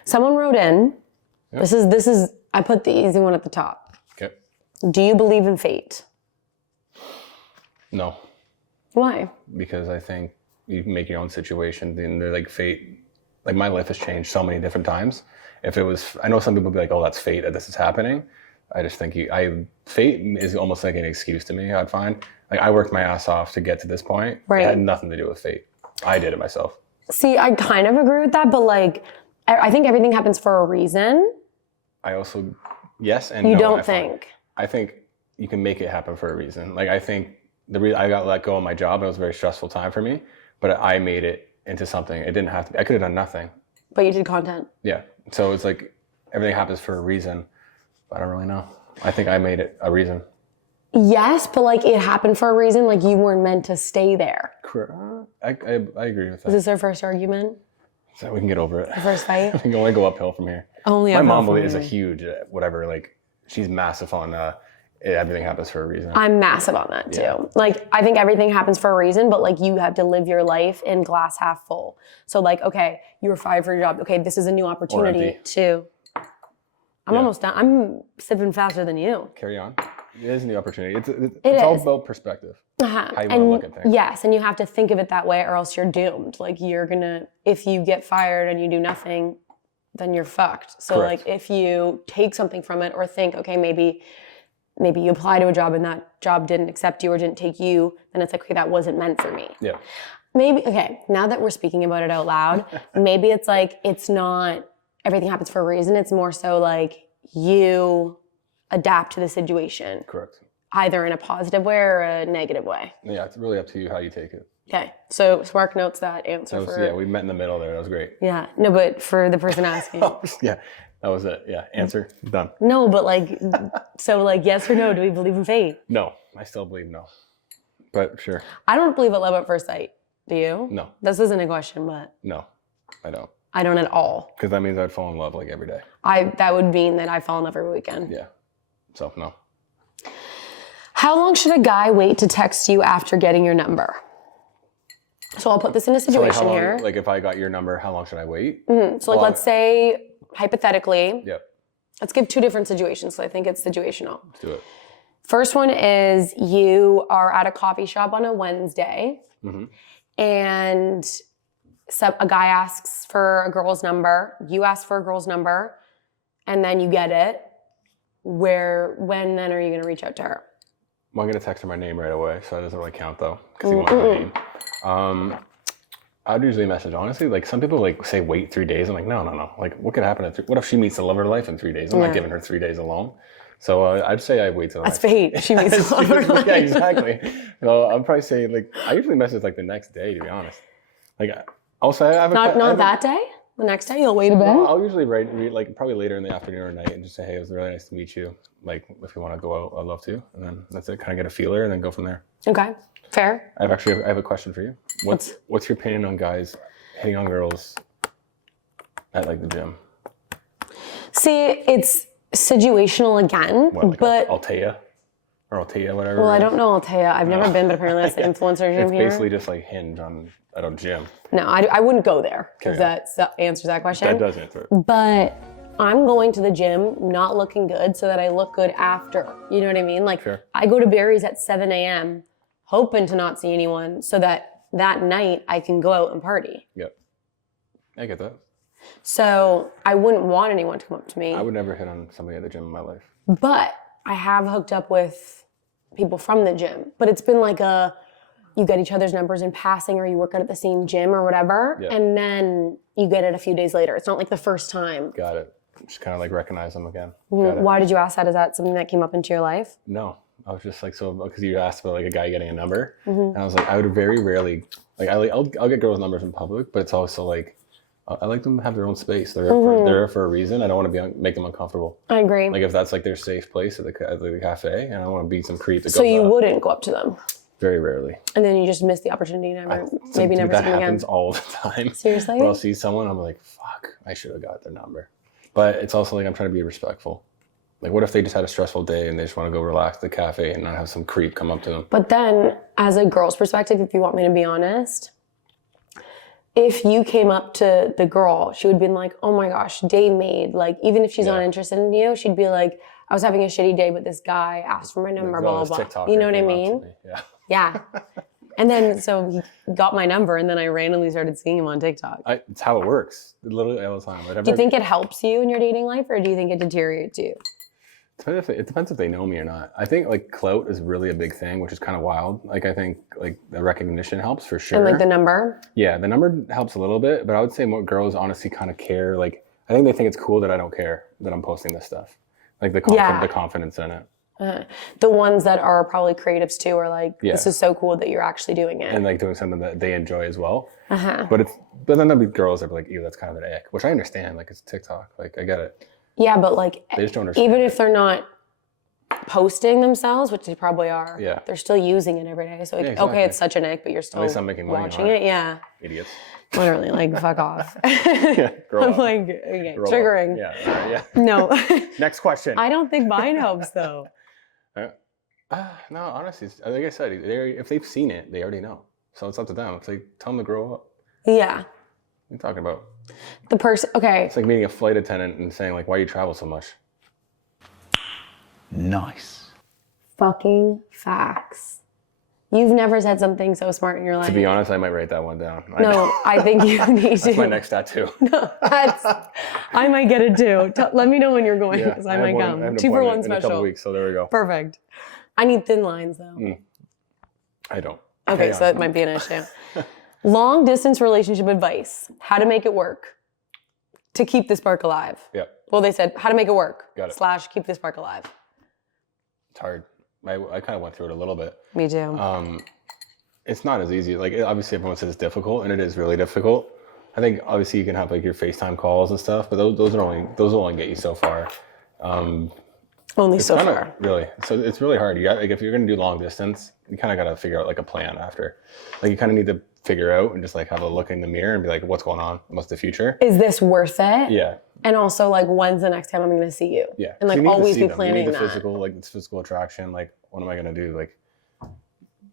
Someone wrote in, Yep. this is, I put the easy one at the top. Okay. Do you believe in fate? No, Why? because I think you can make your own situation. And they're like fate. Like my life has changed so many different times. If it was, I know some people be like, oh, that's fate that this is happening. I just think fate is almost like an excuse to me, I'd find. Like I worked my ass off to get to this point. Right. It had nothing to do with fate. I did it myself. See, I kind of agree with that, but like, I think everything happens for a reason. I also, yes and You no. don't think? I think you can make it happen for a reason. Like I think I got let go of my job. It was a very stressful time for me, but I made it into something. It didn't have to. I could have done nothing. But you did content. Yeah. So it's like everything happens for a reason. But I don't really know. I think I made it a reason. Yes, but like it happened for a reason. Like you weren't meant to stay there. I agree with Is that. this our first argument? So we can get over it. First fight? We can only go uphill from here. Only My uphill mom from is a here. huge whatever. Like she's massive on everything happens for a reason. I'm massive on that too. Yeah. Like I think everything happens for a reason, but like you have to live your life in glass half full. So like, okay, you were fired for your job. Okay, this is a new opportunity empty. to. I'm Yeah. almost done. I'm sipping faster than you. Carry on. It is a new opportunity. It's all is. about perspective. Uh-huh. How you want to look at things. Yes, and you have to think of it that way or else you're doomed. Like you're gonna, if you get fired and you do nothing, then you're fucked. So Correct. like if you take something from it or think, okay, maybe you apply to a job and that job didn't accept you or didn't take you, then it's like, okay, that wasn't meant for me. Yeah. Maybe, okay, now that we're speaking about it out loud, maybe it's like, it's not, everything happens for a reason. It's more so like you adapt to the situation, Correct. either in a positive way or a negative way. Yeah, it's really up to you how you take it. Okay, so Spark notes that answer for... Yeah, we met in the middle there. That was great. Yeah, no, but for the person asking. Yeah, that was it. Yeah, answer done. No, but like, so like yes or no, do we believe in fate? No, I still believe no. But sure. I don't believe in love at first sight. Do you? No. This isn't a question, but No, I don't. I don't at all. Because that means I'd fall in love like every day. That would mean that I fall in love every weekend. Yeah. So no. How long should a guy wait to text you after getting your number? So I'll put this in a So like situation how long, here. like if I got your number, how long should I wait? So like, let's say, hypothetically, Yep. let's give two different situations. So I think it's situational. Let's do it. First one is you are at a coffee shop on a Wednesday and a guy asks for a girl's number. You ask for a girl's number and then you get it. When then are you going to reach out to her? Well, I'm going to text her my name right away, so that doesn't really count though, because he wants my name. I'd usually message, honestly. Like some people like say wait 3 days. I'm like, no. Like what could happen? What if she meets the love of her life in 3 days? I'm not giving her 3 days alone. So I'd say I wait till That's fate. She meets the love of her life. Yeah, exactly. So I'd probably say like I usually message like the next day, to be honest. Like also I have Not that day? The next day you'll wait a bit? I'll usually write like probably later in the afternoon or night and just say, hey, it was really nice to meet you. Like if you want to go out, I'd love to. And then that's it. Kind of get a feeler and then go from there. Okay, fair. I have a question for you. What's your opinion on guys hitting on girls at like the gym? See, it's situational again, What, like but... Altea? Or Altea, whatever. Well, it I is? don't know Altea. I've never been, but apparently it's the influencer gym It's here. basically just like Hinge at a gym. No, I wouldn't go there, Okay. if that answers that question. That does answer it. But I'm going to the gym not looking good so that I look good after. You know what I mean? Like, Sure. I go to Barry's at 7 a.m. hoping to not see anyone so that night I can go out and party. Yep. I get that. So I wouldn't want anyone to come up to me. I would never hit on somebody at the gym in my life. But I have hooked up with people from the gym. But it's been like you get each other's numbers in passing or you work out at the same gym or whatever. Yeah. And then you get it a few days later. It's not like the first time. Got it. Just kind of like recognize them again. Got it. Why did you ask that? Is that something that came up into your life? No, I was just like, so because you asked about like a guy getting a number, and I was like, I would very rarely like I'll get girls' numbers in public, but it's also like I like them to have their own space. They're there for a reason. I don't want to make them uncomfortable. I agree. Like if that's like their safe place at the cafe, and I want to be some creep that So goes you up. wouldn't go up to them? Very rarely. And then you just miss the opportunity, never see them again. That happens all the time. Seriously? When I'll see someone, I'm like, fuck, I should have got their number. But it's also like I'm trying to be respectful. Like, what if they just had a stressful day and they just want to go relax at the cafe and not have some creep come up to them? But then, as a girl's perspective, if you want me to be honest, if you came up to the girl, she would be like, oh my gosh, day made. Like, even if she's not interested in you, she'd be like, I was having a shitty day, but this guy asked for my number, blah, blah, blah. You know what I mean? Yeah. Yeah. And then, so he got my number, and then I randomly started seeing him on TikTok. It's how it works. Literally all the time. Do you think it helps you in your dating life, or do you think it deteriorates you? It depends if they know me or not. I think like clout is really a big thing, which is kind of wild. Like I think like the recognition helps for sure. And like the number? Yeah, the number helps a little bit, but I would say more girls honestly kind of care. Like I think they think it's cool that I don't care that I'm posting this stuff. Like the confidence in it. The ones that are probably creatives too are like, this is so cool that you're actually doing it. And like doing something that they enjoy as well. But then there'll be girls that are like, ew, that's kind of an ick, which I understand. Like it's TikTok. Like I get it. Yeah, but like, they just don't understand. Even if they're not posting themselves, which they probably are, they're still using it every day. So like, okay, it's such an ick, but you're still at least I'm making money watching it. Yeah. Idiots. Literally, like, fuck off. Grow I'm up. like, okay, Grow triggering. Up. Yeah. No. Next question. I don't think mine helps though. No, honestly, like I said, if they've seen it, they already know. So it's up to them. It's like, tell them to grow up. Yeah. What are you talking about? The person, okay. It's like meeting a flight attendant and saying like, why you travel so much? Nice. Fucking facts. You've never said something so smart in your life. To be honest, I might write that one down. No, I think you need to. That's my next tattoo. No, I might get it too. Let me know when you're going, because I might come. 2-for-1 special. In a couple weeks, so there we go. Perfect. I need thin lines though. I don't. Okay, so that might be an issue. Long distance relationship advice. How to make it work to keep the spark alive. Yeah. Well, they said how to make it work. Got it. / keep the spark alive. It's hard. I kind of went through it a little bit. Me too. It's not as easy. Like obviously everyone says it's difficult, and it is really difficult. I think obviously you can have like your FaceTime calls and stuff, but those will only get you so far. Only so far. Really. So it's really hard. You got like if you're gonna do long distance, you kind of got to figure out like a plan after. Like you kind of need to figure out and just like have a look in the mirror and be like, what's going on? What's the future? Is this worth it? Yeah. And also, like, when's the next time I'm going to see you? Yeah. And, like, always be planning you need that. This physical attraction. Like, what am I going to do? Like,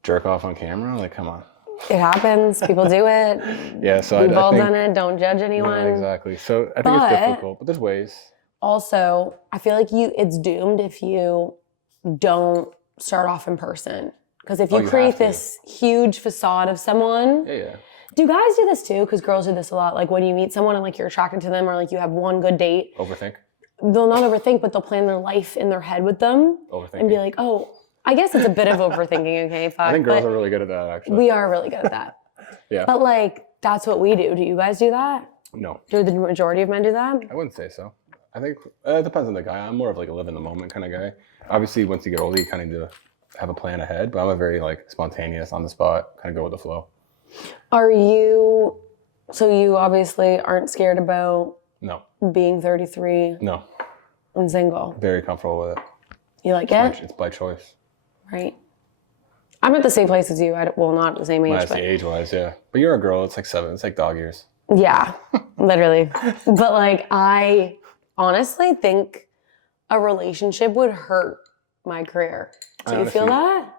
jerk off on camera? Like, come on. It happens. People do it. Yeah, so We've all done it. Don't judge anyone. Yeah, exactly. So I think it's difficult, but there's ways. Also, I feel like it's doomed if you don't start off in person. Because if you create this huge facade of someone... Yeah. Do guys do this too? Because girls do this a lot. Like when you meet someone and like you're attracted to them or like you have one good date. Overthink? They'll not overthink, but they'll plan their life in their head with them. Overthinking. And be like, oh, I guess it's a bit of overthinking, okay? Fuck, I think girls are really good at that, actually. We are really good at that. Yeah. But like, that's what we do. Do you guys do that? No. Do the majority of men do that? I wouldn't say so. I think it depends on the guy. I'm more of like a live in the moment kind of guy. Obviously, once you get older, you kind of need to have a plan ahead, but I'm a very like spontaneous, on the spot, kind of go with the flow. So you obviously aren't scared about being 33 No. and single. Very comfortable with it. You like it? It's by choice. Right. I'm at the same place as you. Well, not at the same age. When I say age-wise, yeah. But you're a girl. It's like 7. It's like dog years. Yeah, literally. But like, I honestly think a relationship would hurt my career. Do you feel that?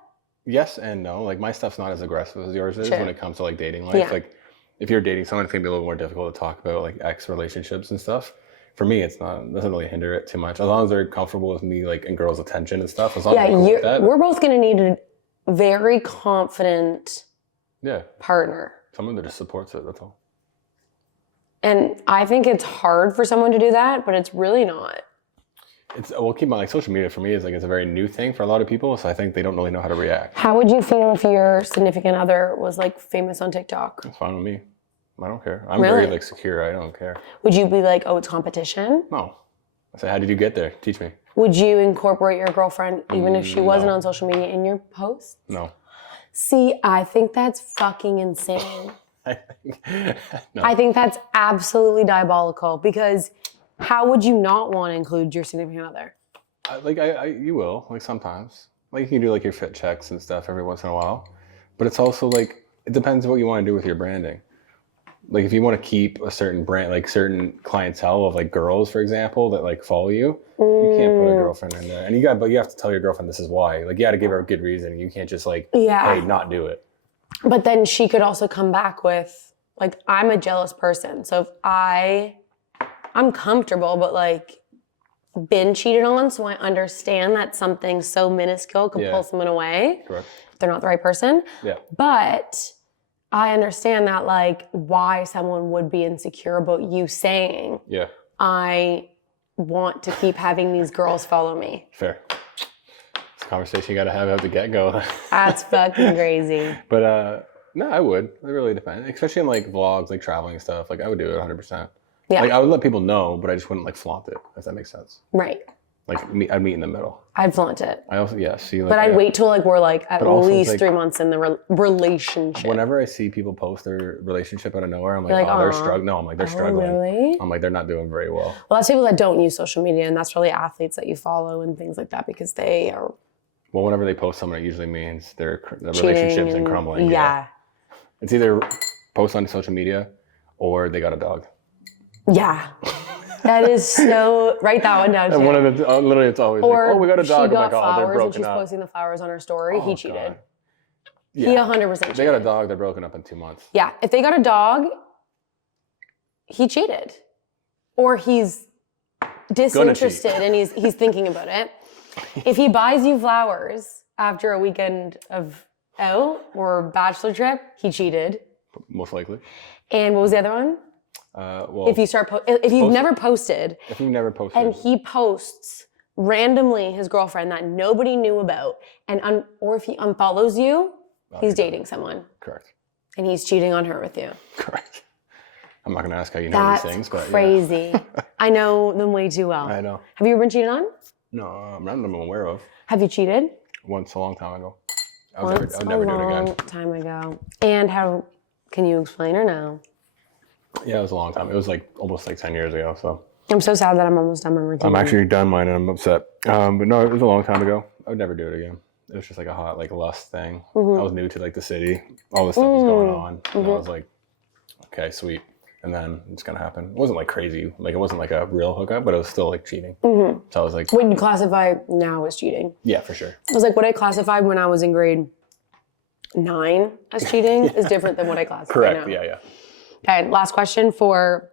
Yes and no. Like my stuff's not as aggressive as yours is when it comes to like dating life. Yeah. Like if you're dating someone, it's gonna be a little more difficult to talk about like ex relationships and stuff. For me, it doesn't really hinder it too much. As long as they're comfortable with me, like, and girls' attention and stuff. As long as they're cool with that. We're both gonna need a very confident partner. Someone that just supports it, that's all. And I think it's hard for someone to do that, but it's really not. Well, keep in mind, like social media for me is like it's a very new thing for a lot of people, so I think they don't really know how to react. How would you feel if your significant other was like famous on TikTok? It's fine with me. I don't care. I'm very like secure. I don't care. Would you be like, oh, it's competition? No. I say, how did you get there? Teach me. Would you incorporate your girlfriend, even if she wasn't on social media, in your posts? No. See, I think that's fucking insane. I think that's absolutely diabolical, because how would you not want to include your significant other? You will, like sometimes. Like you can do like your fit checks and stuff every once in a while. But it's also like, it depends what you want to do with your branding. Like if you want to keep a certain brand, like certain clientele of like girls, for example, that like follow you, you can't put a girlfriend in there. And but you have to tell your girlfriend this is why. Like you got to give her a good reason. You can't just like, hey, not do it. But then she could also come back with like, I'm a jealous person. So if I'm comfortable, but like been cheated on, so I understand that something so minuscule could pull someone away. Correct. If they're not the right person. Yeah. But I understand that like why someone would be insecure about you saying, I want to keep having these girls follow me. Fair. It's a conversation you got to have at the get-go. That's fucking crazy. But no, I would. It really depends. Especially in like vlogs, like traveling and stuff. Like I would do it 100%. Yeah. Like I would let people know, but I just wouldn't like flaunt it, if that makes sense. Right. Like I'd meet in the middle. I'd flaunt it. I also, see. Like, but I'd wait till like we're like at least like, 3 months in the relationship. Whenever I see people post their relationship out of nowhere, I'm like, oh, they're struggling. No, I'm like, they're struggling. Really? I'm like, they're not doing very well. Well, that's people that don't use social media, and that's really athletes that you follow and things like that because they are. Well, whenever they post something, it usually means their relationship's and crumbling. Yeah. It's either post on social media or they got a dog. Yeah. That is so. Write that one down too. And one of the literally, it's always like, oh, we got a dog. She got I'm like, oh, they're flowers broken and she's up. posting the flowers on her story. He cheated. God. He 100% cheated. They got a dog. They're broken up in 2 months. Yeah, if they got a dog, he cheated, or he's disinterested and he's thinking about it. If he buys you flowers after a weekend of out or bachelor trip, he cheated. Most likely. And what was the other one? Well, if you've never posted, and he posts randomly his girlfriend that nobody knew about, and or if he unfollows you, he's dating someone. Correct. And he's cheating on her with you. Correct. I'm not gonna ask how you know these things, but crazy. I know them way too well. I know. Have you ever been cheated on? No, I'm not aware of. Have you cheated? Once a long time ago. I would never do it again. Long time ago. And how? Can you explain or no? Yeah, it was a long time. It was like almost like 10 years ago. So I'm so sad that I'm almost done my routine. I'm actually done mine and I'm upset. But no, it was a long time ago. I would never do it again. It was just like a hot, like lust thing. I was new to like the city. All this stuff was going on. And I was like, okay, sweet. And then it's gonna happen. It wasn't like crazy. Like it wasn't like a real hookup, but it was still like cheating. So I was like, what you classify now as cheating? Yeah, for sure. It was like what I classified when I was in grade 9 as cheating is different than what I classify correct. now. Yeah. Okay, last question for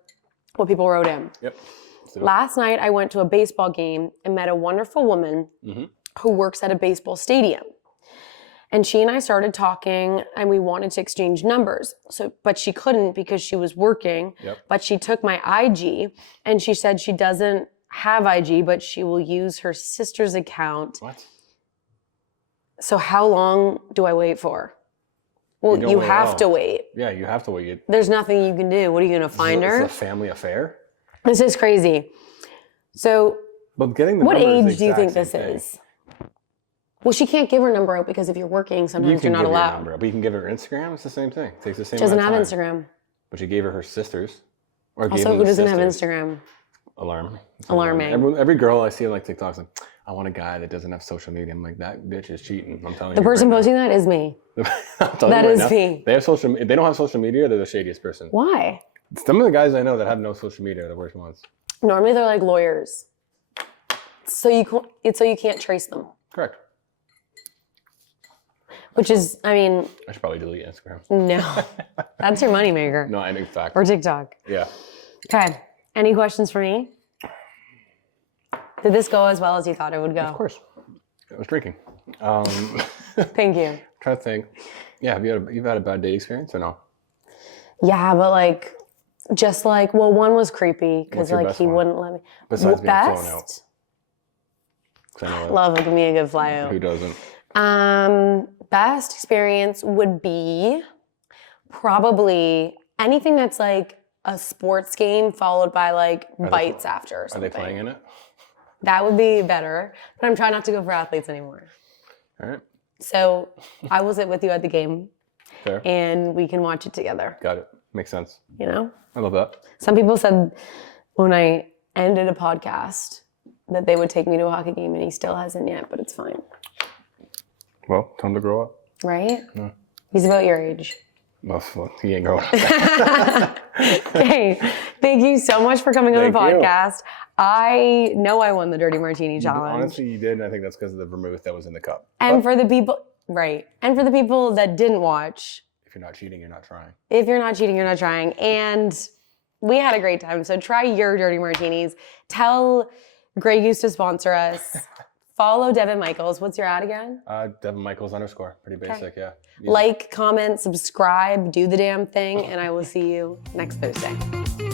what people wrote in. Yep. Last night I went to a baseball game and met a wonderful woman who works at a baseball stadium. And she and I started talking and we wanted to exchange numbers. But she couldn't because she was working. But she took my IG and she said she doesn't have IG, but she will use her sister's account. What? So how long do I wait for? Well, you have to wait. Yeah, you have to wait. There's nothing you can do. What are you going to find her? It's a family affair. This is crazy. So, but getting the what number age do you think this is? Well, she can't give her number out because if you're working, sometimes you're not allowed. Number out, but you can give her Instagram. It's the same thing. It takes the same. She doesn't have amount of time. Instagram. But she gave her sister's. Or also, who doesn't have Instagram? Alarming. Alarming. Every girl I see on like TikTok's like, I want a guy that doesn't have social media. I'm like, that bitch is cheating. I'm telling you. The person posting that is me. That is me. They have social. If they don't have social media, they're the shadiest person. Why? Some of the guys I know that have no social media are the worst ones. Normally they're like lawyers. So you can't trace them. Correct. Which is, I mean. I should probably delete Instagram. No. That's your moneymaker. No, in fact. Or TikTok. Yeah. Okay. Any questions for me? Did this go as well as you thought it would go? Of course. I was drinking. Thank you. Trying to think. Yeah, you've had a bad date experience or no? Yeah, but like, just like, well, one was creepy because like he wouldn't let me. Besides being flown out. Love, give me a good fly out. Who doesn't? Best experience would be probably anything that's like a sports game followed by like bites after or something. Are they playing in it? That would be better, but I'm trying not to go for athletes anymore. All right. So I will sit with you at the game. Fair. And we can watch it together. Got it. Makes sense. You know? I love that. Some people said when I ended a podcast that they would take me to a hockey game and he still hasn't yet, but it's fine. Well, time to grow up. Right? Yeah. He's about your age. Well, he ain't going. Okay, thank you so much for coming on the Thank you. podcast. I know I won the Dirty Martini Challenge. Honestly, you did, and I think that's because of the vermouth that was in the cup. And for the people, right. And for the people that didn't watch, If you're not cheating, you're not trying. if you're not cheating, you're not trying. And we had a great time. So try your Dirty Martinis. Tell Grey Goose to sponsor us. Follow Devin Michaels. What's your ad again? Devin Michaels _. Pretty basic, yeah. Like, comment, subscribe, do the damn thing, and I will see you next Thursday.